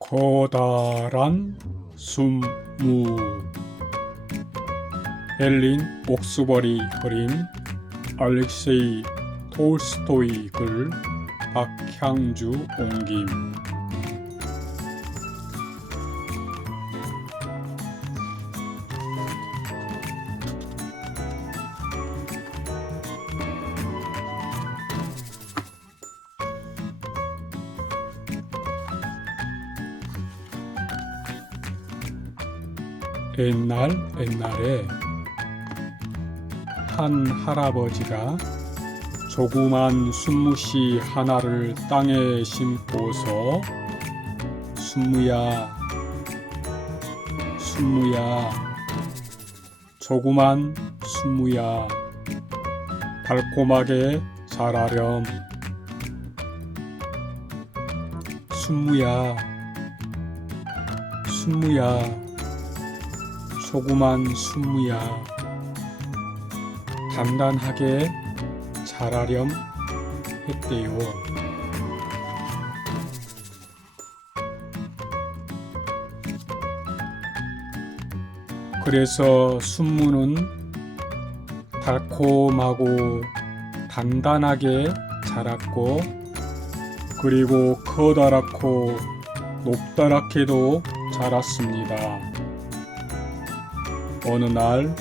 커다란 순무. 헬린 옥스버리 그림, 알렉세이 톨스토이 글, 박향주 옮김. 옛날에 한 할아버지가 조그만 순무씨 하나를 땅에 심고서 순무야, 순무야, 조그만 순무야, 달콤하게 자라렴. 순무야, 순무야, 조그만 순무야, 단단하게 자라렴 했대요. 그래서 순무는 달콤하고 단단하게 자랐고, 그리고 커다랗고 높다랗게도 자랐습니다. 어느 날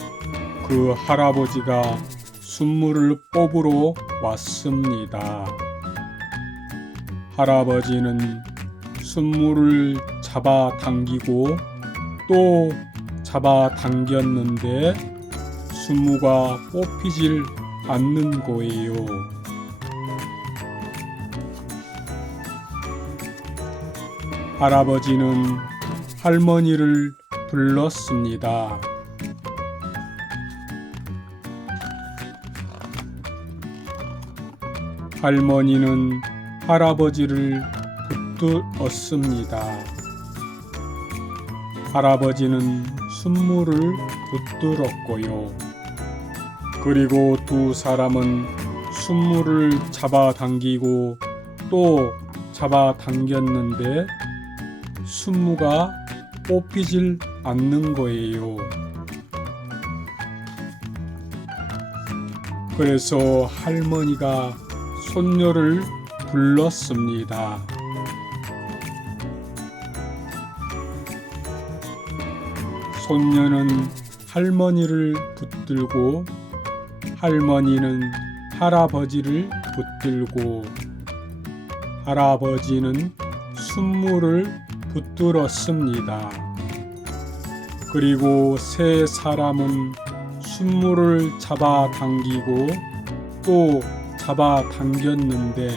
그 할아버지가 순무를 뽑으러 왔습니다. 할아버지는 순무를 잡아 당기고 또 잡아 당겼는데 순무가 뽑히질 않는 거예요. 할아버지는 할머니를 불렀습니다. 할머니는 할아버지를 붙들었습니다. 할아버지는 순무를 붙들었고요. 그리고 두 사람은 순무를 잡아당기고 또 잡아당겼는데 순무가 뽑히질 않는 거예요. 그래서 할머니가 손녀를 불렀습니다. 손녀는 할머니를 붙들고 할머니는 할아버지를 붙들고 할아버지는 순무를 붙들었습니다. 그리고 세 사람은 순무를 잡아당기고 또 잡아당겼는데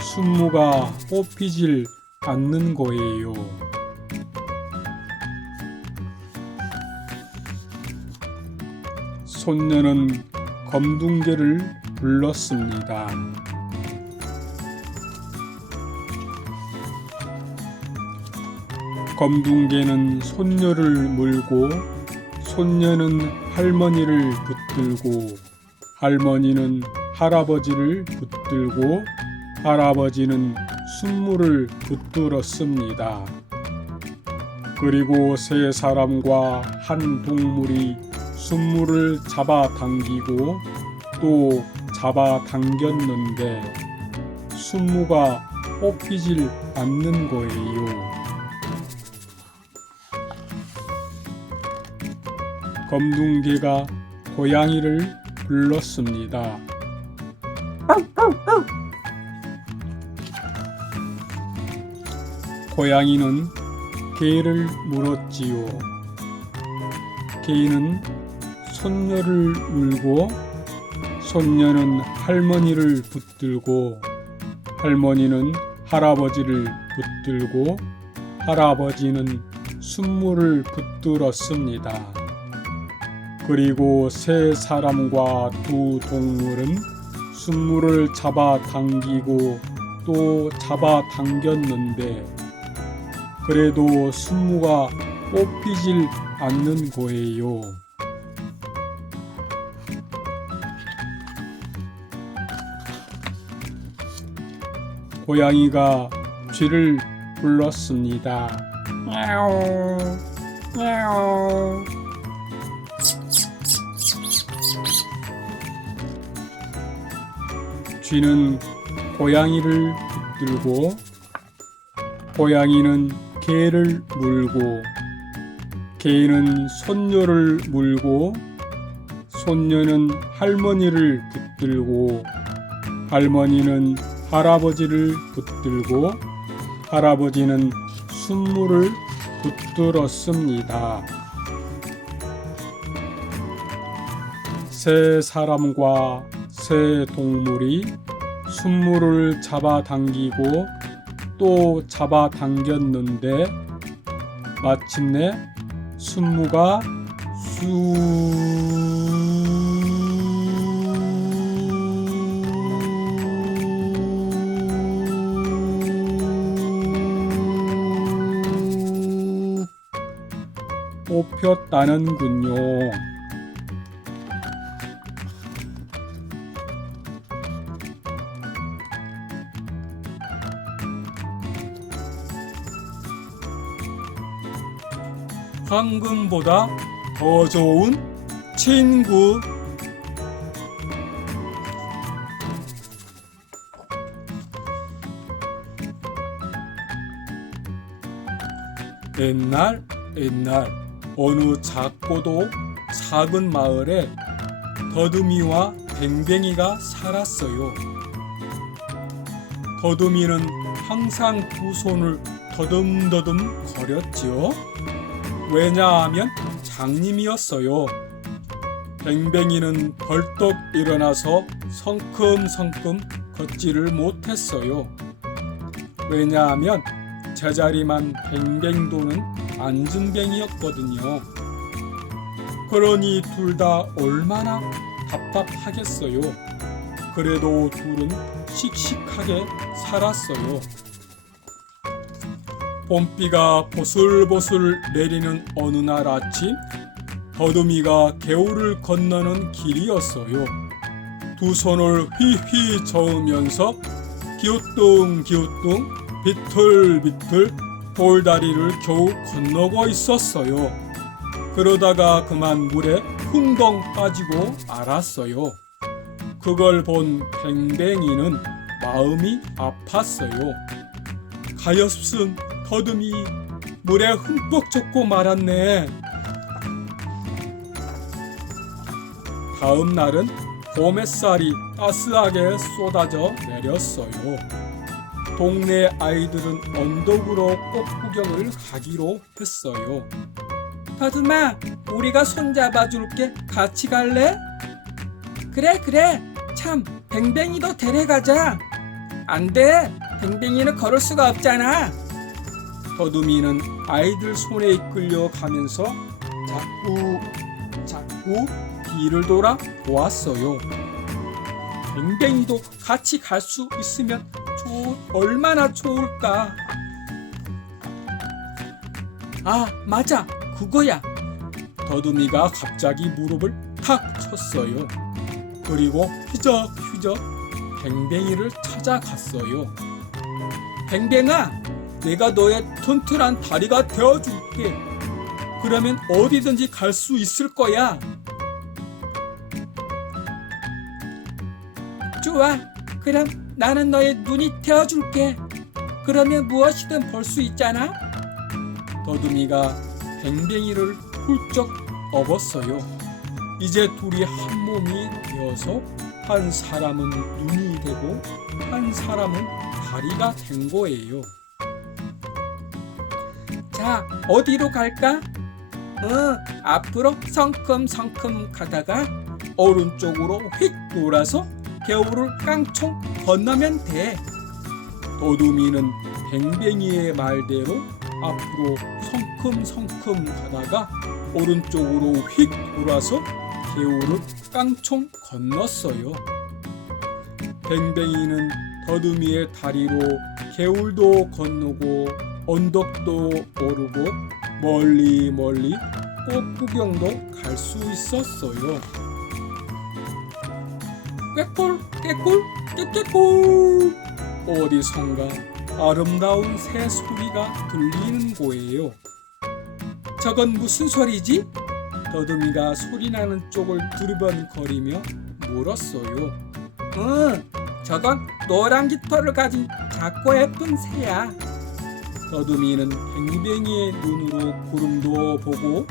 순무가 뽑히질 않는 거예요. 손녀는 검둥개를 불렀습니다. 검둥개는 손녀를 물고 손녀는 할머니를 붙들고 할머니는 할아버지를 붙들고 할아버지는 순무를 붙들었습니다. 그리고 세 사람과 한 동물이 순무를 잡아당기고 또 잡아당겼는데 순무가 뽑히질 않는 거예요. 검둥개가 고양이를 불렀습니다. 고양이는 개를 물었지요. 개는 손녀를 물고 손녀는 할머니를 붙들고 할머니는 할아버지를 붙들고 할아버지는 순무를 붙들었습니다. 그리고 세 사람과 두 동물은 순무를 잡아당기고 또 잡아당겼는데 그래도 순무가 뽑히질 않는 거예요. 고양이가 쥐를 불렀습니다. 야옹, 야옹. 쥐는 고양이를 붙들고 고양이는 개를 물고 개는 손녀를 물고 손녀는 할머니를 붙들고 할머니는 할아버지를 붙들고 할아버지는 순무를 붙들었습니다. 세 사람과 세 동물이 순무를 잡아당기고 또 잡아당겼는데 마침내 순무가 뽑혔다는군요. 황금보다 더 좋은 친구. 옛날 어느 작고도 작은 마을에 더듬이와 뱅뱅이가 살았어요. 더듬이는 항상 두 손을 더듬더듬 거렸지요. 왜냐하면 장님이었어요. 뱅뱅이는 벌떡 일어나서 성큼성큼 걷지를 못했어요. 왜냐하면 제자리만 뱅뱅 도는 안진뱅이였거든요. 그러니 둘 다 얼마나 답답하겠어요. 그래도 둘은 씩씩하게 살았어요. 봄비가 보슬보슬 내리는 어느 날 아침, 더듬이가 개울을 건너는 길이었어요. 두 손을 휘휘 저으면서 기우뚱기우뚱 비틀비틀 돌다리를 겨우 건너고 있었어요. 그러다가 그만 물에 쿵덩 빠지고 말았어요. 그걸 본 뱅뱅이는 마음이 아팠어요. 가엾은 더듬이 물에 흠뻑 젖고 말았네. 다음 날은 봄 햇살이 따스하게 쏟아져 내렸어요. 동네 아이들은 언덕으로 꽃 구경을 가기로 했어요. 더듬아, 우리가 손잡아 줄게. 같이 갈래? 그래. 참, 뱅뱅이도 데려가자. 안 돼. 뱅뱅이는 걸을 수가 없잖아. 더듬이는 아이들 손에 이끌려 가면서 자꾸 뒤를 돌아 보았어요. 뱅뱅이도 같이 갈 수 있으면 얼마나 좋을까. 아, 맞아, 그거야. 더듬이가 갑자기 무릎을 탁 쳤어요. 그리고 휘적휘적 뱅뱅이를 찾아갔어요. 뱅뱅아, 내가 너의 튼튼한 다리가 되어줄게. 그러면 어디든지 갈 수 있을 거야. 좋아, 그럼 나는 너의 눈이 되어줄게. 그러면 무엇이든 볼 수 있잖아. 더듬이가 뱅뱅이를 훌쩍 업었어요. 이제 둘이 한 몸이 되어서 한 사람은 눈이 되고 한 사람은 다리가 된 거예요. 자, 어디로 갈까? 앞으로 성큼성큼 가다가 오른쪽으로 휙 돌아서 개울을 깡총 건너면 돼. 더듬이는 뱅뱅이의 말대로 앞으로 성큼성큼 가다가 오른쪽으로 휙 돌아서 개울을 깡총 건넜어요. 뱅뱅이는 더듬이의 다리로 개울도 건너고 언덕도 오르고 멀리 꽃 구경도 갈 수 있었어요. 꾀꿀 깨꿀 깨깨꿀. 어디선가 아름다운 새 소리가 들리는 거예요. 저건 무슨 소리지? 더듬이가 소리나는 쪽을 두리번거리며 물었어요. 저건 노란 깃털을 가진 작고 예쁜 새야. 더듬이는 뱅뱅이의 눈으로 구름도 보고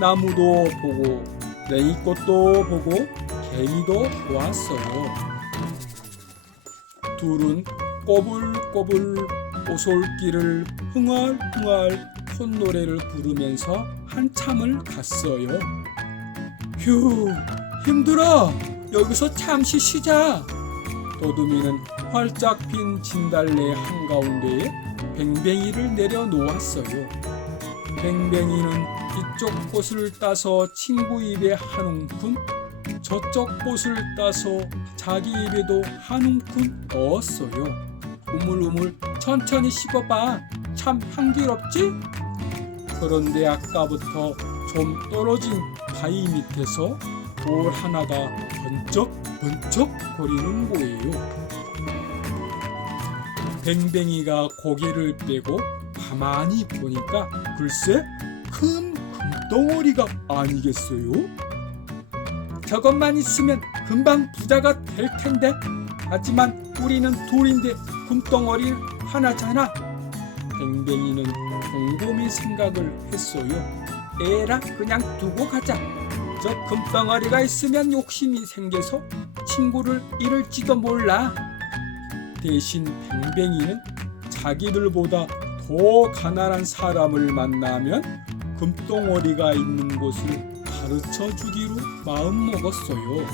나무도 보고 냉이꽃도 보고 개미도 보았어요. 둘은 꼬불꼬불 오솔길을 흥얼흥얼 콧노래를 부르면서 한참을 갔어요. 휴, 힘들어. 여기서 잠시 쉬자. 더듬이는 활짝 핀 진달래 한가운데에 뱅뱅이를 내려놓았어요. 뱅뱅이는 이쪽 꽃을 따서 친구 입에 한 움큼, 저쪽 꽃을 따서 자기 입에도 한 움큼 넣었어요. 우물우물 천천히 씹어봐. 참 향기롭지? 그런데 아까부터 좀 떨어진 바위 밑에서 돌 하나가 번쩍번쩍 거리는 거예요. 뱅뱅이가 고개를 빼고 가만히 보니까 글쎄 큰 금덩어리가 아니겠어요? 저것만 있으면 금방 부자가 될 텐데. 하지만 우리는 둘인데 금덩어리 하나잖아. 뱅뱅이는 곰곰이 생각을 했어요. 에라, 그냥 두고 가자. 저 금덩어리가 있으면 욕심이 생겨서 친구를 잃을지도 몰라. 대신 뱅뱅이는 자기들보다 더 가난한 사람을 만나면 금덩어리가 있는 곳을 가르쳐 주기로 마음먹었어요.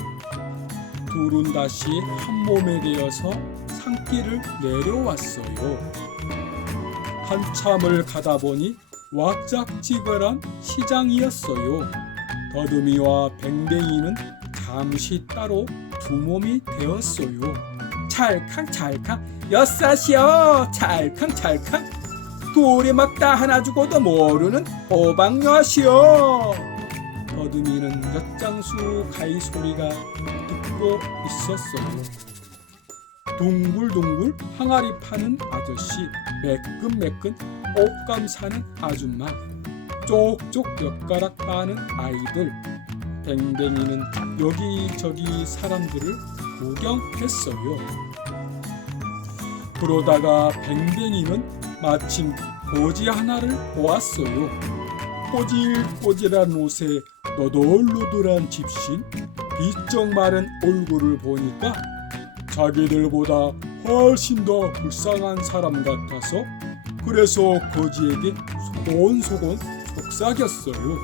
둘은 다시 한 몸에 되어서 산길을 내려왔어요. 한참을 가다 보니 왁작지껄한 시장이었어요. 더듬이와 뱅뱅이는 잠시 따로 두 몸이 되었어요. 찰캉찰캉 엿사시오. 찰캉찰캉 돌에 막다 하나 주고도 모르는 호박엿이요. 더듬이는 엿장수 가위 소리가 듣고 있었어요. 둥글둥글 항아리 파는 아저씨, 매끈매끈 옷감 사는 아줌마, 쪽쪽 엿가락 따는 아이들. 뱅뱅이는 여기저기 사람들을 구경했어요. 그러다가 뱅뱅이는 마침 꼬지 하나를 보았어요. 꼬질꼬질한 옷에 너덜너덜한 집신, 비쩍 마른 얼굴을 보니까 자기들보다 훨씬 더 불쌍한 사람 같아서 그래서 거지에게 소곤소곤 속삭였어요.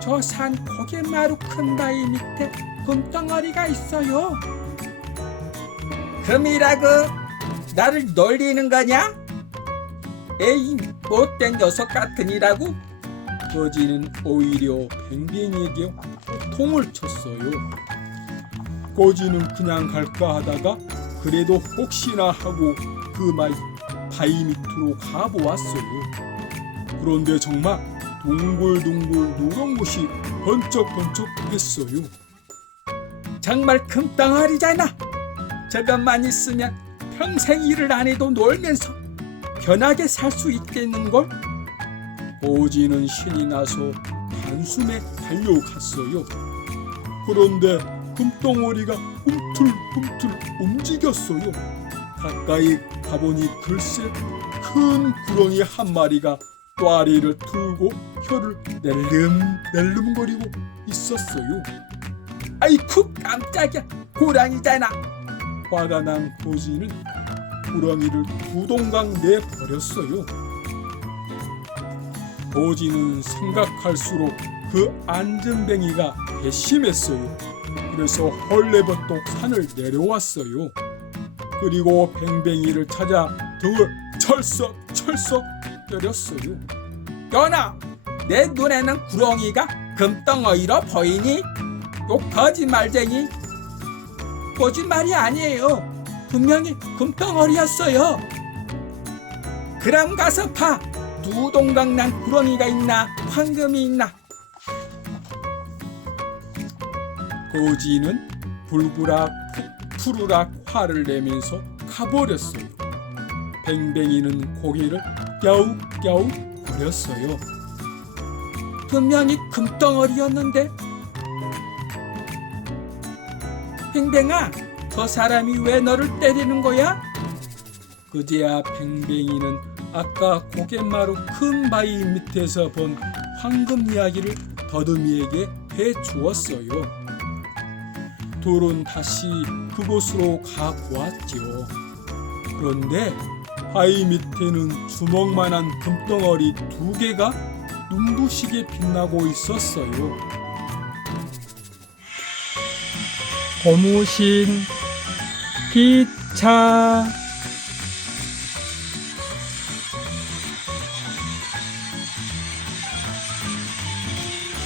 저 산 고개마루 큰 바위 밑에 금덩어리가 있어요. 금이라고 나를 놀리는 거냐? 에이, 못된 녀석 같으니라고. 거지는 오히려 뱅뱅이에게 호통을 쳤어요. 거지는 그냥 갈까 하다가 그래도 혹시나 하고 그 바위 밑으로 가보았어요. 그런데 정말 둥글둥글 누런 곳이 번쩍번쩍 했어요. 정말 금덩어리잖아. 저것만 있으면 평생 일을 안 해도 놀면서 편하게 살 수 있겠는걸? 거지는 신이 나서 단숨에 달려갔어요. 그런데 금덩어리가 꿈틀꿈틀 움직였어요. 가까이 가보니 글쎄 큰 구렁이 한 마리가 또아리를 틀고 혀를 낼름낼름거리고 있었어요. 아이쿠 깜짝이야, 호랑이잖아. 화가 난 거지는 호랑이를 두 동강 내버렸어요. 거지는 생각할수록 그 안전뱅이가 괘씸했어요. 그래서 헐레벌떡 산을 내려왔어요. 그리고 뱅뱅이를 찾아 등을 철썩철썩 때렸어요. 연아, 내 눈에는 구렁이가 금덩어리로 보이니? 요 거짓말쟁이. 거짓말이 아니에요. 분명히 금덩어리였어요. 그럼 가서 봐. 두 동강 난 구렁이가 있나 황금이 있나. 거지는 불부락 푸르락 화를 내면서 가버렸어요. 뱅뱅이는 고개를 갸웃갸웃 거렸어요. 분명히 금덩어리였는데. 뱅뱅아, 저 사람이 왜 너를 때리는 거야? 그제야 뱅뱅이는 아까 고갯마루 큰 바위 밑에서 본 황금 이야기를 더듬이에게 해주었어요. 둘은 다시 그곳으로 가보았지요. 그런데 바위 밑에는 주먹만한 금덩어리 2개가 눈부시게 빛나고 있었어요. 고무신 기차.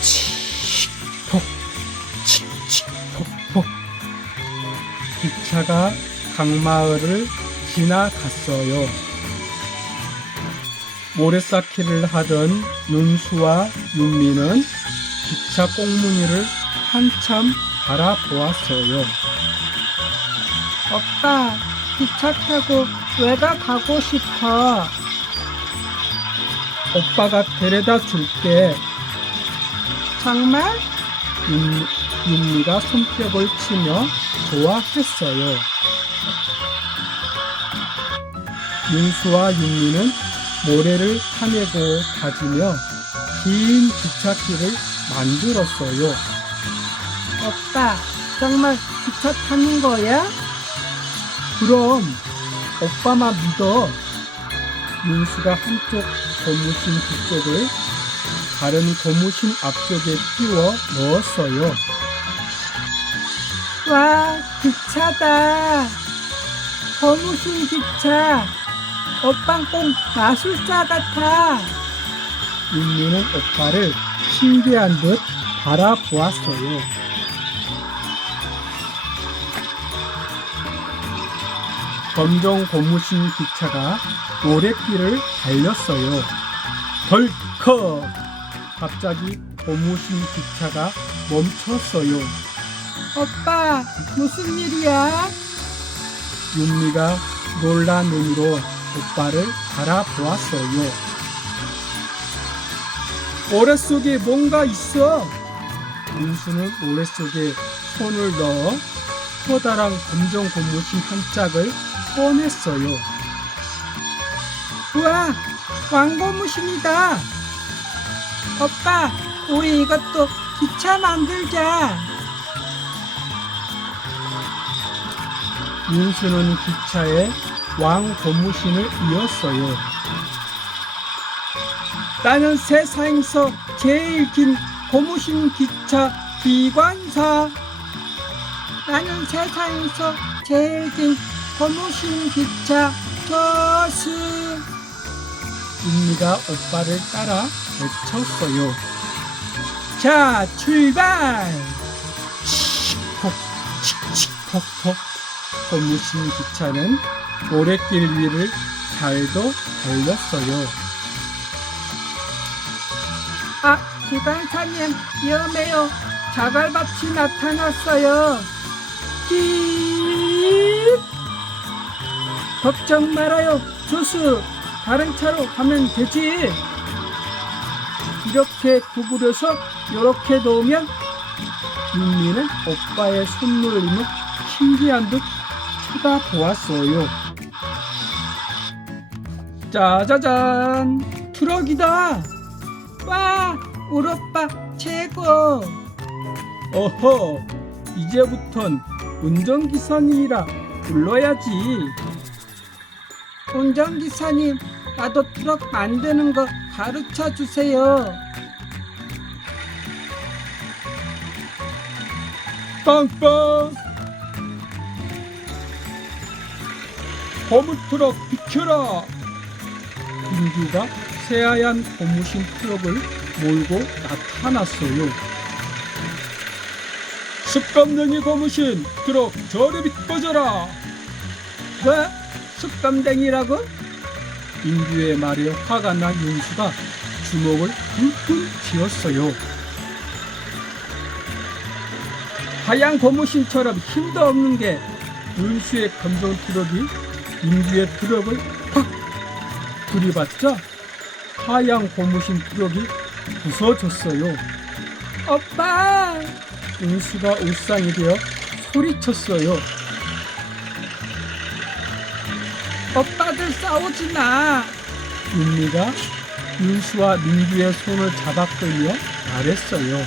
칙칙폭 칙칙폭폭. 기차가 강마을을 지나갔어요. 모래쌓기를 하던 윤수와 윤미는 기차 꽁무니를 한참 바라보았어요. 오빠, 기차 타고 외가 가고 싶어. 오빠가 데려다 줄게. 정말? 윤미가 손뼉을 치며 좋아했어요. 윤수와 윤미는 모래를 타내고 다지며 긴 기찻길을 만들었어요. 오빠, 정말 기차 타는 거야? 그럼 오빠만 믿어. 윤수가 한쪽 고무신 뒤쪽을 다른 고무신 앞쪽에 끼워 넣었어요. 와, 기차다. 고무신 기차. 오빠 꼭 마술사 같아. 윤미는 오빠를 신기한 듯 바라보았어요. 검정 고무신 기차가 모래길을 달렸어요. 덜컥! 갑자기 고무신 기차가 멈췄어요. 오빠, 무슨 일이야? 윤미가 놀란 눈으로 오빠를 바라보았어요. 모래 속에 뭔가 있어. 윤수는 모래 속에 손을 넣어 커다란 검정 고무신 한 짝을 꺼냈어요. 우와, 왕고무신이다. 오빠, 우리 이것도 기차 만들자. 윤수는 기차에 왕 고무신을 이었어요. 나는 세상에서 제일 긴 고무신 기차 기관사. 나는 세상에서 제일 긴 고무신 기차 조수. 윤미가 오빠를 따라 외쳤어요. 자, 출발. 칙칙폭 칙칙폭폭. 고무신 기차는 모래길 위를 잘도 달렸어요. 아, 기관사님, 위험해요. 자갈밭이 나타났어요. 끼익. 걱정 말아요, 조수. 다른 차로 가면 되지. 이렇게 구부려서 이렇게 놓으면. 윤미는 오빠의 손놀림을 신기한 듯 쳐다보았어요. 짜자잔! 트럭이다. 와, 우리 오빠 최고. 어허! 이제부턴 운전기사님이라 불러야지. 운전기사님, 나도 트럭 만드는 거 가르쳐 주세요. 빵빵! 고무트럭 비켜라! 인규가 새하얀 고무신 트럭을 몰고 나타났어요. 습감쟁이 고무신 트럭 저리 비꺼져라! 뭐? 습감댕이라고? 인규의 말에 화가 난 윤수가 주먹을 불끈 쥐었어요. 하얀 고무신처럼 힘도 없는 게 윤수의 검정 트럭이 인규의 트럭을 팍 들이받자 하얀 고무신 트럭이 부서졌어요. 오빠! 윤수가 울상이 되어 소리쳤어요. 오빠들 싸우지 마! 윤미가 윤수와 민규의 손을 잡아 끌며 말했어요.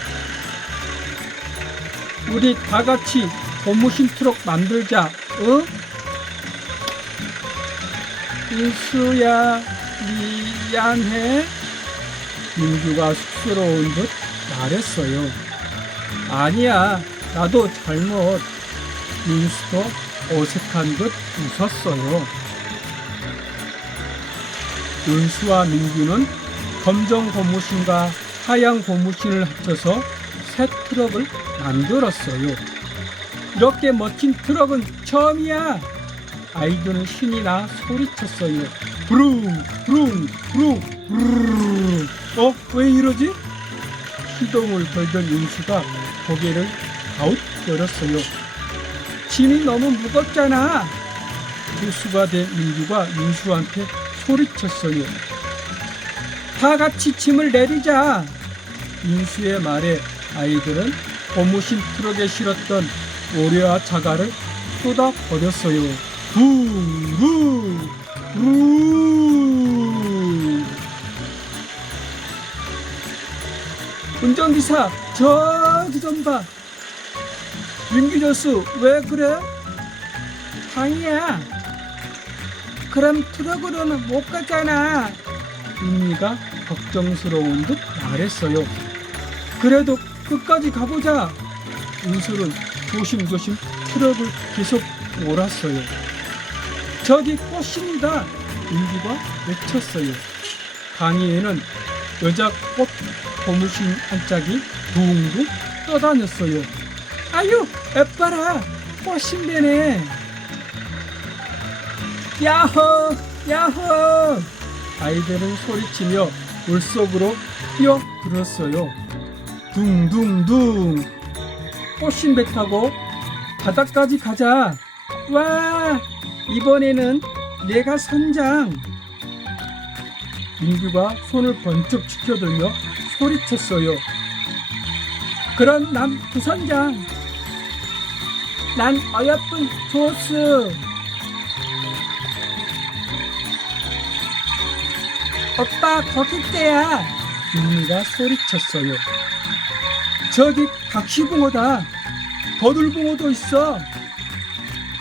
우리 다 같이 고무신 트럭 만들자, 응? 윤수야, 미안해. 민규가 쑥스러운 듯 말했어요. 아니야, 나도 잘못. 윤수도 어색한 듯 웃었어요. 윤수와 민규는 검정 고무신과 하얀 고무신을 합쳐서 새 트럭을 만들었어요. 이렇게 멋진 트럭은 처음이야. 아이들은 신이 나 소리쳤어요. 부릉 부릉 부릉 부릉. 왜 이러지? 시동을 걸던 윤수가 고개를 가웃거렸어요. 짐이 너무 무겁잖아. 구수가 된 민규가 윤수한테 소리쳤어요. 다 같이 짐을 내리자. 윤수의 말에 아이들은 고무신 트럭에 실었던 오래와 자갈을 쏟아버렸어요. 붕붕 붕. 운전기사, 저기 좀 봐. 윤기저수, 왜 그래? 방이야. 그럼 트럭으로는 못 가잖아. 윤미가 걱정스러운 듯 말했어요. 그래도 끝까지 가보자. 윤수는 조심조심 트럭을 계속 몰았어요. 저기 꽃입니다. 윤기가 외쳤어요. 강의에는 여자 꽃 고무신 한 짝이 둥둥 떠다녔어요. 아유, 예뻐라. 꽃인데네. 야호! 야호! 아이들은 소리치며 물속으로 뛰어들었어요. 둥둥둥. 꽃신배 타고 바다까지 가자. 와! 이번에는 내가 선장. 민규가 손을 번쩍 치켜들며 소리쳤어요. 그럼 난 부선장. 난 어여쁜 조수. 오빠 거기 때야. 윤미가 소리쳤어요. 저기 각시붕어다. 버들붕어도 있어.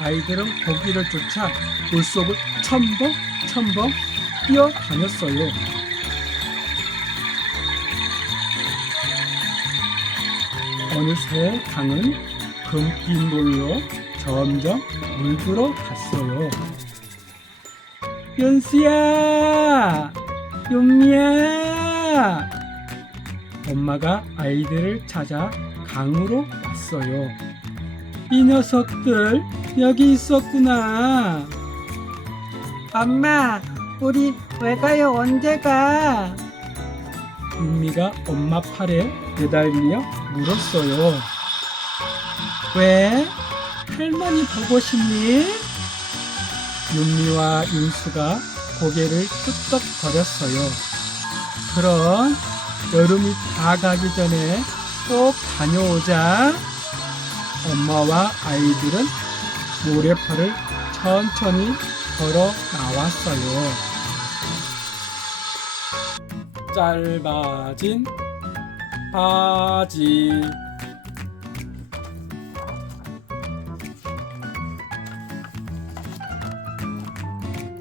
아이들은 고기를 쫓아 물속을 첨벙첨벙 뛰어다녔어요. 어느새 강은 금빛물로 점점 물들어 갔어요. 윤수야! 윤미야! 엄마가 아이들을 찾아 강으로 왔어요. 이 녀석들 여기 있었구나. 엄마, 우리 왜 가요? 언제 가? 윤미가 엄마 팔에 매달리며 물었어요. 왜? 할머니 보고 싶니? 윤미와 윤수가 고개를 끄덕거렸어요. 그럼 여름이 다 가기 전에 꼭 다녀오자. 엄마와 아이들은 모래파를 천천히 걸어 나왔어요. 짧아진 바지.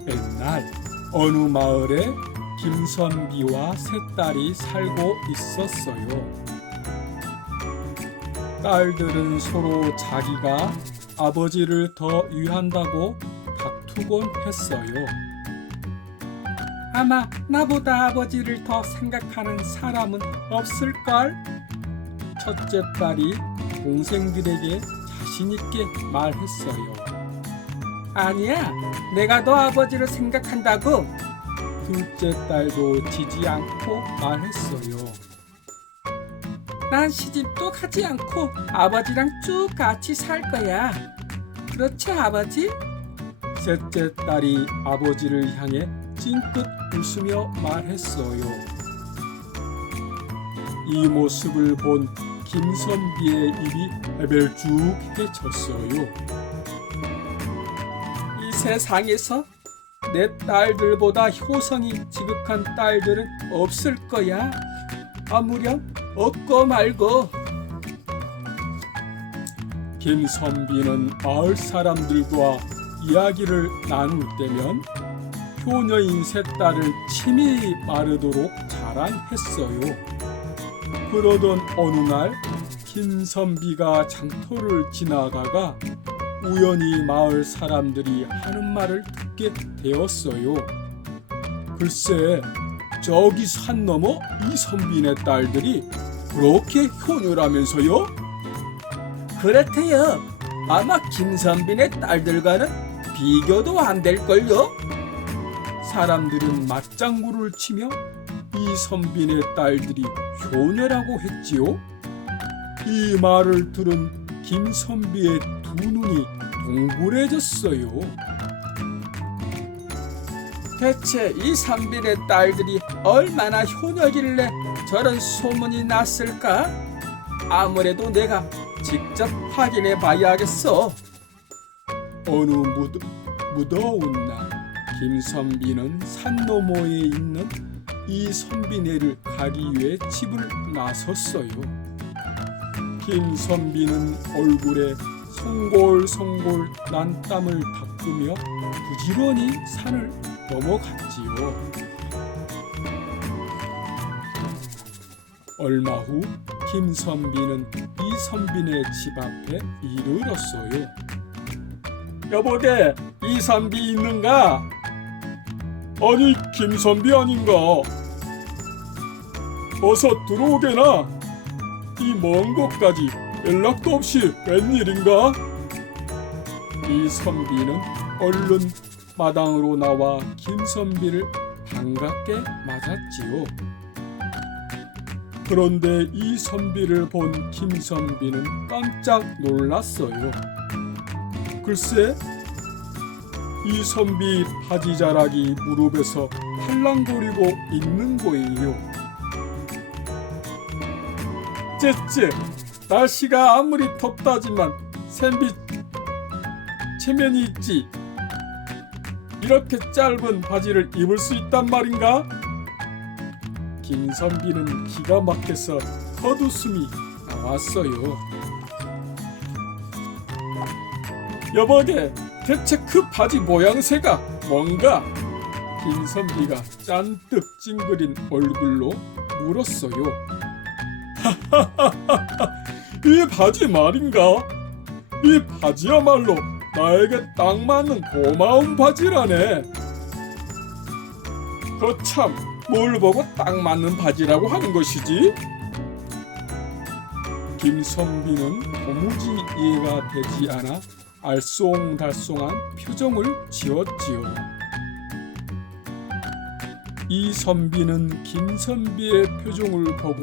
옛날 어느 마을에 김선비와 세 딸이 살고 있었어요. 딸들은 서로 자기가 아버지를 더 위한다고 다투곤 했어요. 아마 나보다 아버지를 더 생각하는 사람은 없을걸? 첫째 딸이 동생들에게 자신있게 말했어요. 아니야, 내가 너 아버지를 생각한다고. 둘째 딸도 지지 않고 말했어요. 난 시집도 가지 않고 아버지랑 쭉 같이 살 거야. 그렇지, 아버지? 셋째 딸이 아버지를 향해 찡긋 웃으며 말했어요. 이 모습을 본 김선비의 입이 해벨쭉해졌어요. 이 세상에서 내 딸들보다 효성이 지극한 딸들은 없을 거야. 아무렴 없고 말고. 김선비는 마을 사람들과 이야기를 나눌 때면 효녀인 세 딸을 침이 마르도록 자랑했어요. 그러던 어느 날 김선비가 장터를 지나가가 우연히 마을 사람들이 하는 말을 듣게 되었어요. 글쎄, 저기 산 너머 이선비네 딸들이 그렇게 효녀라면서요? 그렇대요. 아마 김선비네 딸들과는 비교도 안 될걸요? 사람들은 맞장구를 치며 이선비네 딸들이 효녀라고 했지요. 이 말을 들은 김선비의 두 눈이 동그래졌어요. 대체 이 선비네 딸들이 얼마나 효녀길래 저런 소문이 났을까? 아무래도 내가 직접 확인해 봐야겠어. 어느 무더운 날 김선비는 산 너머에 있는 이 선비네를 가기 위해 집을 나섰어요. 김선비는 얼굴에 송골송골 난 땀을 닦으며 부지런히 산을 넘어갔지요. 얼마 후 김선비는 이선비네 집 앞에 이르렀어요. 여보게, 이선비 있는가? 아니, 김선비 아닌가? 어서 들어오게나. 이 먼 곳까지 연락도 없이 웬일인가? 이선비는 얼른 마당으로 나와 김선비를 반갑게 맞았지요. 그런데 이선비를 본 김선비는 깜짝 놀랐어요. 글쎄, 이선비 바지자락이 무릎에서 팔랑거리고 있는 거예요. 째째, 날씨가 아무리 덥다지만 샌비 체면이 있지. 이렇게 짧은 바지를 입을 수 있단 말인가? 김선비는 기가 막혀서 헛웃음이 나왔어요. 여보게, 대체 그 바지 모양새가 뭔가? 김선비가 잔뜩 찡그린 얼굴로 물었어요. 이 바지 말인가? 이 바지야말로 나에게 딱 맞는 고마운 바지라네. 거참, 뭘 보고 딱 맞는 바지라고 하는 것이지? 김선비는 도무지 이해가 되지 않아 알쏭달쏭한 표정을 지었지요. 이선비는 김선비의 표정을 보고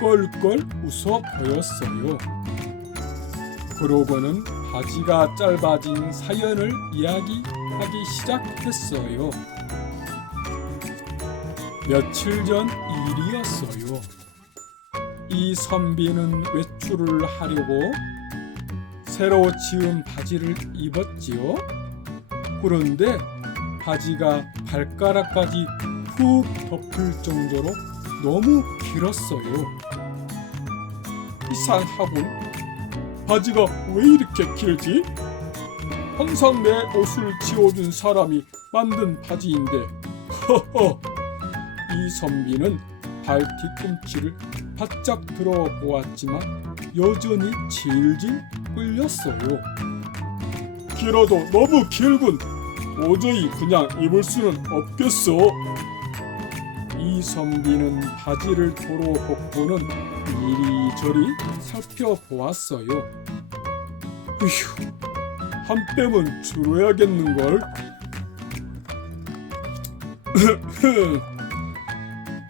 껄껄 웃어 보였어요. 그러고는 바지가 짧아진 사연을 이야기하기 시작했어요. 며칠 전 일이었어요. 이선비는 외출을 하려고 새로 지은 바지를 입었지요. 그런데 바지가 발가락까지 푹 덮을 정도로 너무 길었어요. 이상하군. 바지가 왜 이렇게 길지? 항상 내 옷을 지워준 사람이 만든 바지인데. 허허. 이선비는 발 뒤꿈치를 바짝 들어 보았지만 여전히 질질 끌렸어요. 길어도 너무 길군. 도저히 그냥 입을 수는 없겠어. 이선비는 바지를 도로 벗고는 이리저리 살펴보았어요. 휴, 한 뼘은 줄여야겠는걸.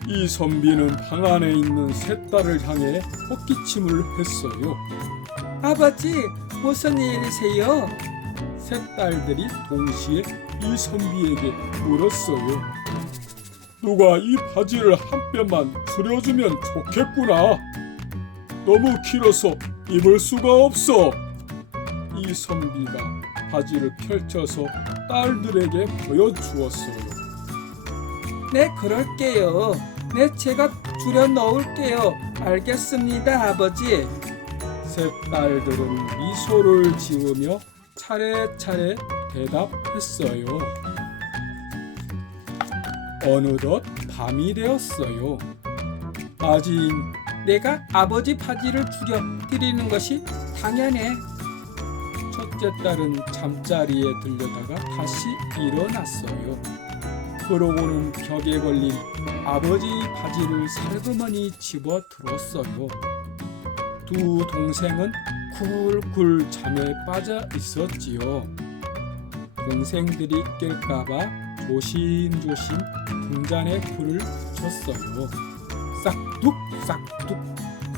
이선비는 방 안에 있는 세 딸을 향해 헛기침을 했어요. 아버지, 무슨 일이세요? 세 딸들이 동시에 이선비에게 물었어요. 누가 이 바지를 한 뼘만 줄여주면 좋겠구나. 너무 길어서 입을 수가 없어. 이선비가 바지를 펼쳐서 딸들에게 보여주었어요. 네, 그럴게요. 네, 제가 줄여 넣을게요. 알겠습니다, 아버지. 세 딸들은 미소를 지으며 차례차례 대답했어요. 어느덧 밤이 되었어요. 바지인 내가 아버지 바지를 줄여 드리는 것이 당연해. 첫째 딸은 잠자리에 들려다가 다시 일어났어요. 그러고는 벽에 걸린 아버지 바지를 살그머니 집어 들었어요. 두 동생은 굴굴 잠에 빠져 있었지요. 동생들이 깰까봐 조심조심 등잔에 불을 붙였어요. 싹둑 싹둑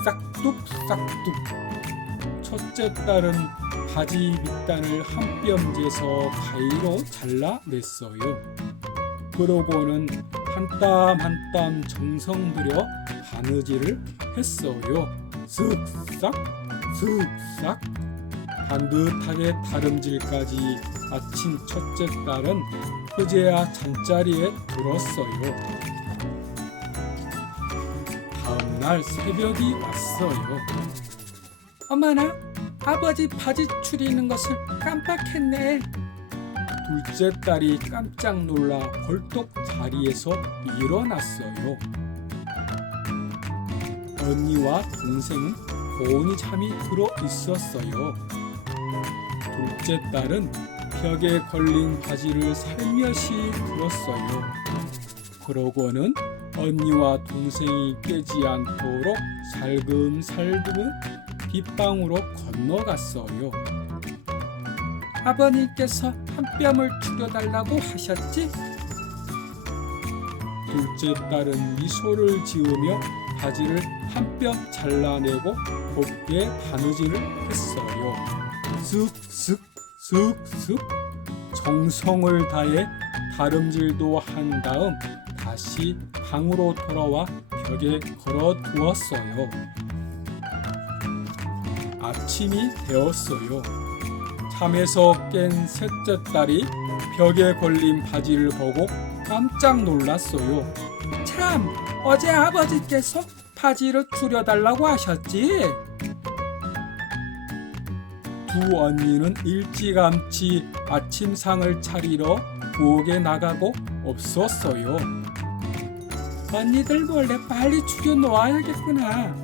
싹둑 싹둑. 첫째 딸은 바지 밑단을 한 뼘 재서 가위로 잘라냈어요. 그러고는 한 땀 한 땀 정성 들여 바느질을 했어요. 쓱싹 쓱싹. 반듯하게 다름질까지 마친 첫째 딸은 그제야 잠자리에 들었어요. 다음날 새벽이 왔어요. 어머나, 아버지 바지 줄이는 것을 깜빡했네. 둘째 딸이 깜짝 놀라 벌떡 자리에서 일어났어요. 언니와 동생은 고온히 잠이 들어 있었어요. 둘째 딸은 벽에 걸린 바지를 살며시 들었어요. 그러고는 언니와 동생이 깨지 않도록 살금살금 빗방으로 건너갔어요. 아버님께서 한 뼘을 줄여달라고 하셨지? 둘째 딸은 미소를 지으며 바지를 한 뼘 잘라내고 곱게 바느질을 했어요. 쓱쓱 쓱쓱. 정성을 다해 다름질도 한 다음 다시 방으로 돌아와 벽에 걸어 두었어요. 아침이 되었어요. 잠에서 깬 셋째 딸이 벽에 걸린 바지를 보고 깜짝 놀랐어요. 참, 어제 아버지께서 바지를 줄여달라고 하셨지? 두 언니는 일찌감치 아침상을 차리러 부엌에 나가고 없었어요. 언니들 몰래 빨리 줄여 놓아야겠구나.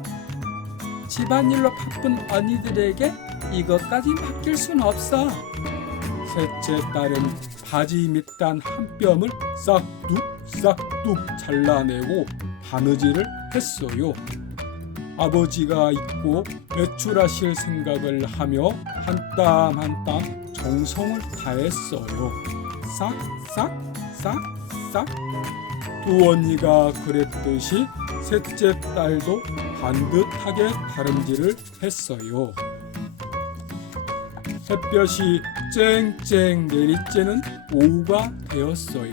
집안일로 바쁜 언니들에게 이것까지 맡길 순 없어. 셋째 딸은 바지 밑단 한 뼘을 싹둑 잘라내고 바느질을 했어요. 아버지가 잊고 외출하실 생각을 하며 한 땀 한 땀 정성을 다했어요. 싹싹. 두 언니가 그랬듯이 셋째 딸도 반듯하게 다름질을 했어요. 햇볕이 쨍쨍 내리쬐는 오후가 되었어요.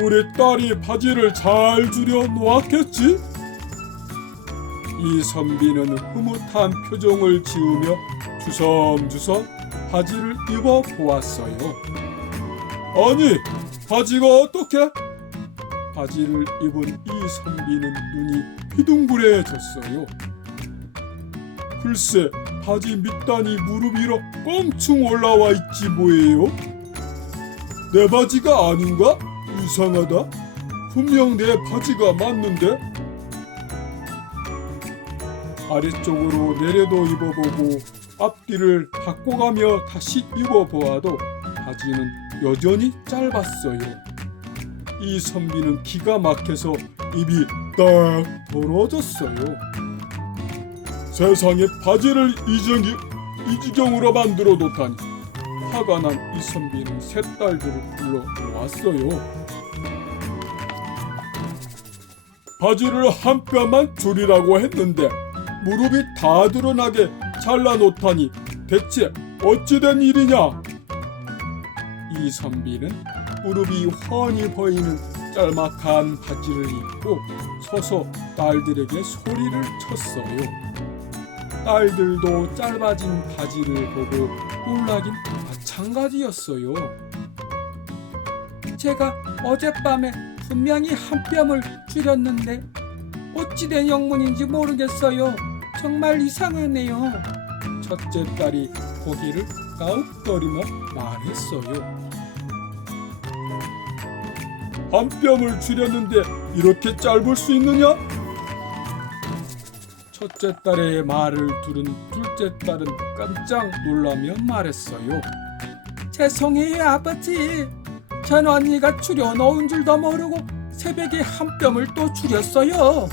우리 딸이 바지를 잘 줄여 놓았겠지? 이선비는 흐뭇한 표정을 지으며 주섬주섬 바지를 입어 보았어요. 아니, 바지가 어떻게? 바지를 입은 이선비는 눈이 휘둥그레졌어요. 글쎄, 바지 밑단이 무릎 위로 껑충 올라와 있지 뭐예요? 내 바지가 아닌가? 이상하다. 분명 내 바지가 맞는데? 아래쪽으로 내려도 입어보고 앞뒤를 바꿔가며 다시 입어보아도 바지는 여전히 짧았어요. 이선비는 기가 막혀서 입이 딱 벌어졌어요. 세상에 바지를 이 지경으로 만들어 놓다니. 화가 난 이선비는 세 딸들을 불러 모았어요. 바지를 한 뼘만 줄이라고 했는데 무릎이 다 드러나게 잘라놓다니 대체 어찌된 일이냐? 이선비는 무릎이 훤히 보이는 짤막한 바지를 입고 서서 딸들에게 소리를 쳤어요. 딸들도 짧아진 바지를 보고 놀라긴 마찬가지였어요. 제가 어젯밤에 분명히 한 뼘을 줄였는데 어찌된 영문인지 모르겠어요. 정말 이상하네요. 첫째 딸이 고개를 까욱거리며 말했어요. 한 뼘을 줄였는데 이렇게 짧을 수 있느냐? 첫째 딸의 말을 들은 둘째 딸은 깜짝 놀라며 말했어요. 죄송해요 아버지. 전 언니가 줄여놓은 줄도 모르고 새벽에 한 뼘을 또 줄였어요.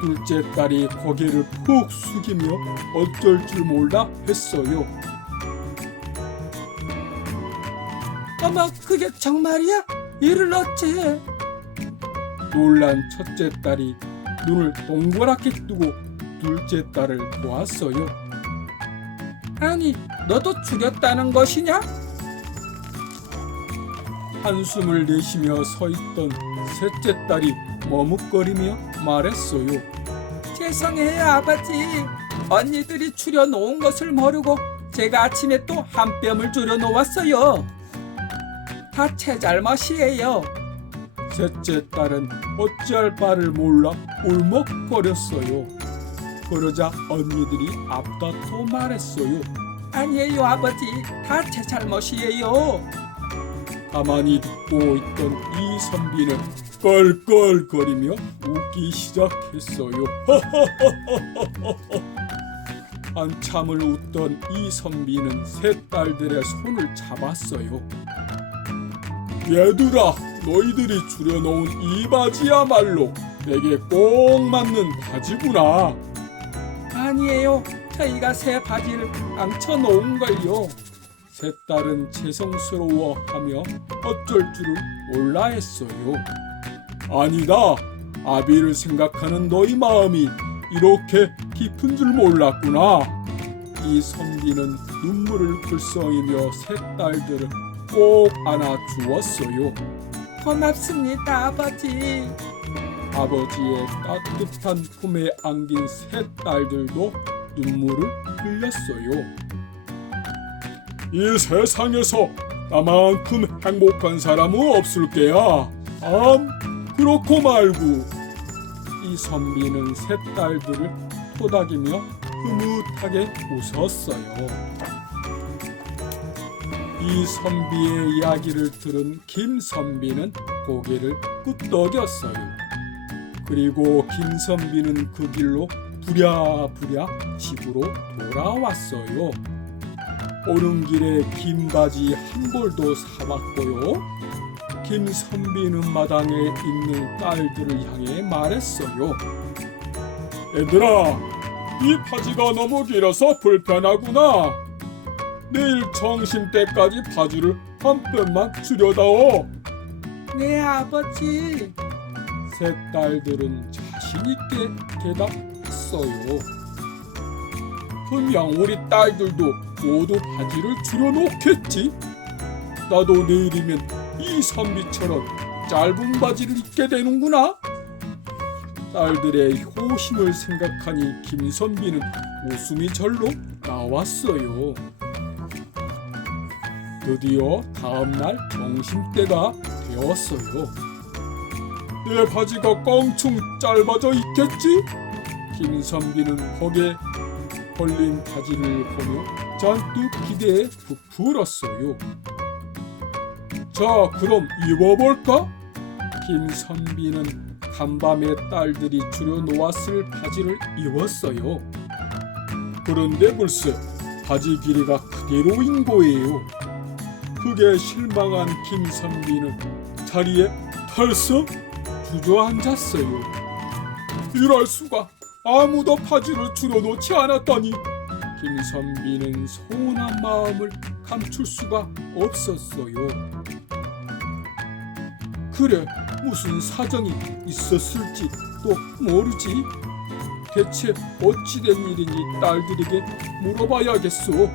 둘째 딸이 고개를 푹 숙이며 어쩔 줄 몰라 했어요. 어머 그게 정말이야? 이를 어째? 놀란 첫째 딸이 눈을 동그랗게 뜨고 둘째 딸을 보았어요. 아니 너도 줄였다는 것이냐? 한숨을 내쉬며 서 있던 셋째 딸이 머뭇거리며 말했어요. 죄송해요 아버지. 언니들이 줄여놓은 것을 모르고 제가 아침에 또 한 뼘을 줄여놓았어요. 다 제 잘못이에요. 셋째 딸은 어찌할 바를 몰라 울먹거렸어요. 그러자 언니들이 앞다퉈 말했어요. 아니에요 아버지. 다 제 잘못이에요. 가만히 듣고 있던 이선비는 껄껄거리며 웃기 시작했어요. 한참을 웃던 이선비는 세 딸들의 손을 잡았어요. 얘들아, 너희들이 줄여놓은 이 바지야말로 내게 꼭 맞는 바지구나. 아니에요. 저희가 새 바지를 망쳐놓은걸요. 세 딸은 죄송스러워하며 어쩔 줄을 몰라 했어요. 아니다. 아비를 생각하는 너희 마음이 이렇게 깊은 줄 몰랐구나. 이 선비는 눈물을 글썽이며 세 딸들을 꼭 안아주었어요. 고맙습니다 아버지. 아버지의 따뜻한 품에 안긴 세 딸들도 눈물을 흘렸어요. 이 세상에서 나만큼 행복한 사람은 없을 게야. 그렇고 말고. 이 선비는 세 딸들을 토닥이며 흐뭇하게 웃었어요. 이 선비의 이야기를 들은 김선비는 고개를 끄덕였어요. 그리고 김선비는 그 길로 부랴부랴 집으로 돌아왔어요. 오는 길에 긴 바지 한 벌도 사왔고요. 김선비는 마당에 있는 딸들을 향해 말했어요. 얘들아, 이 바지가 너무 길어서 불편하구나. 내일 점심때까지 바지를 한 뼘만 줄여다오. 네 아버지. 세 딸들은 자신있게 대답했어요. 분명 우리 딸들도 모두 바지를 줄여놓겠지. 나도 내일이면 이 선비처럼 짧은 바지를 입게 되는구나. 딸들의 효심을 생각하니 김선비는 웃음이 절로 나왔어요. 드디어 다음날 점심때가 되었어요. 내 바지가 껑충 짧아져 있겠지? 김선비는 벽에 걸린 바지를 보며 잔뜩 기대에 부풀었어요. 자, 그럼 입어볼까? 김선비는 간밤에 딸들이 줄여놓았을 바지를 입었어요. 그런데 글쎄 바지 길이가 그대로인 거예요. 그게 실망한 김선비는 자리에 털썩 주저앉았어요. 이럴 수가, 아무도 바지를 줄여놓지 않았다니. 김선비는 서운한 마음을 감출 수가 없었어요. 그래, 무슨 사정이 있었을지 또 모르지. 대체 어찌된 일인지 딸들에게 물어봐야겠소.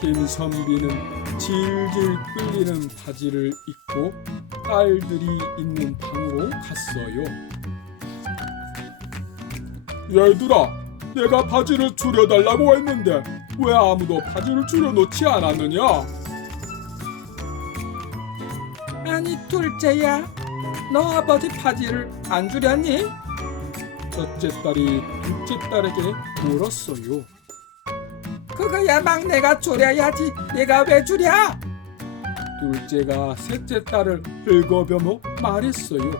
김선비는 질질 끌리는 바지를 입고 딸들이 있는 방으로 갔어요. 얘들아, 내가 바지를 줄여달라고 했는데 왜 아무도 바지를 줄여놓지 않았느냐? 아니 둘째야, 너 아버지 바지를 안 줄였니? 첫째 딸이 둘째 딸에게 물었어요. 그거야 막내가 줄여야지, 내가 왜 줄여? 둘째가 셋째 딸을 긁어벼며 말했어요.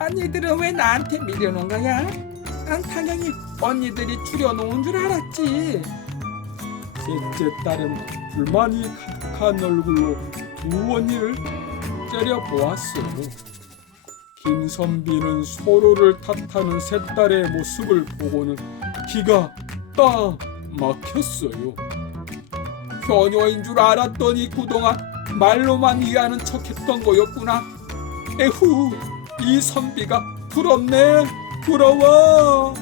언니들은 왜 나한테 밀려놓은 거야? 난 당연히 언니들이 줄여놓은 줄 알았지. 셋째 딸은 불만이 가득한 얼굴로 두 언니를 째려보았어요. 김선비는 서로를 탓하는 세 딸의 모습을 보고는 기가 딱 막혔어요. 효녀인 줄 알았더니 그동안 말로만 위하는 척했던 거였구나. 에후, 이 선비가 부럽네, 부러워.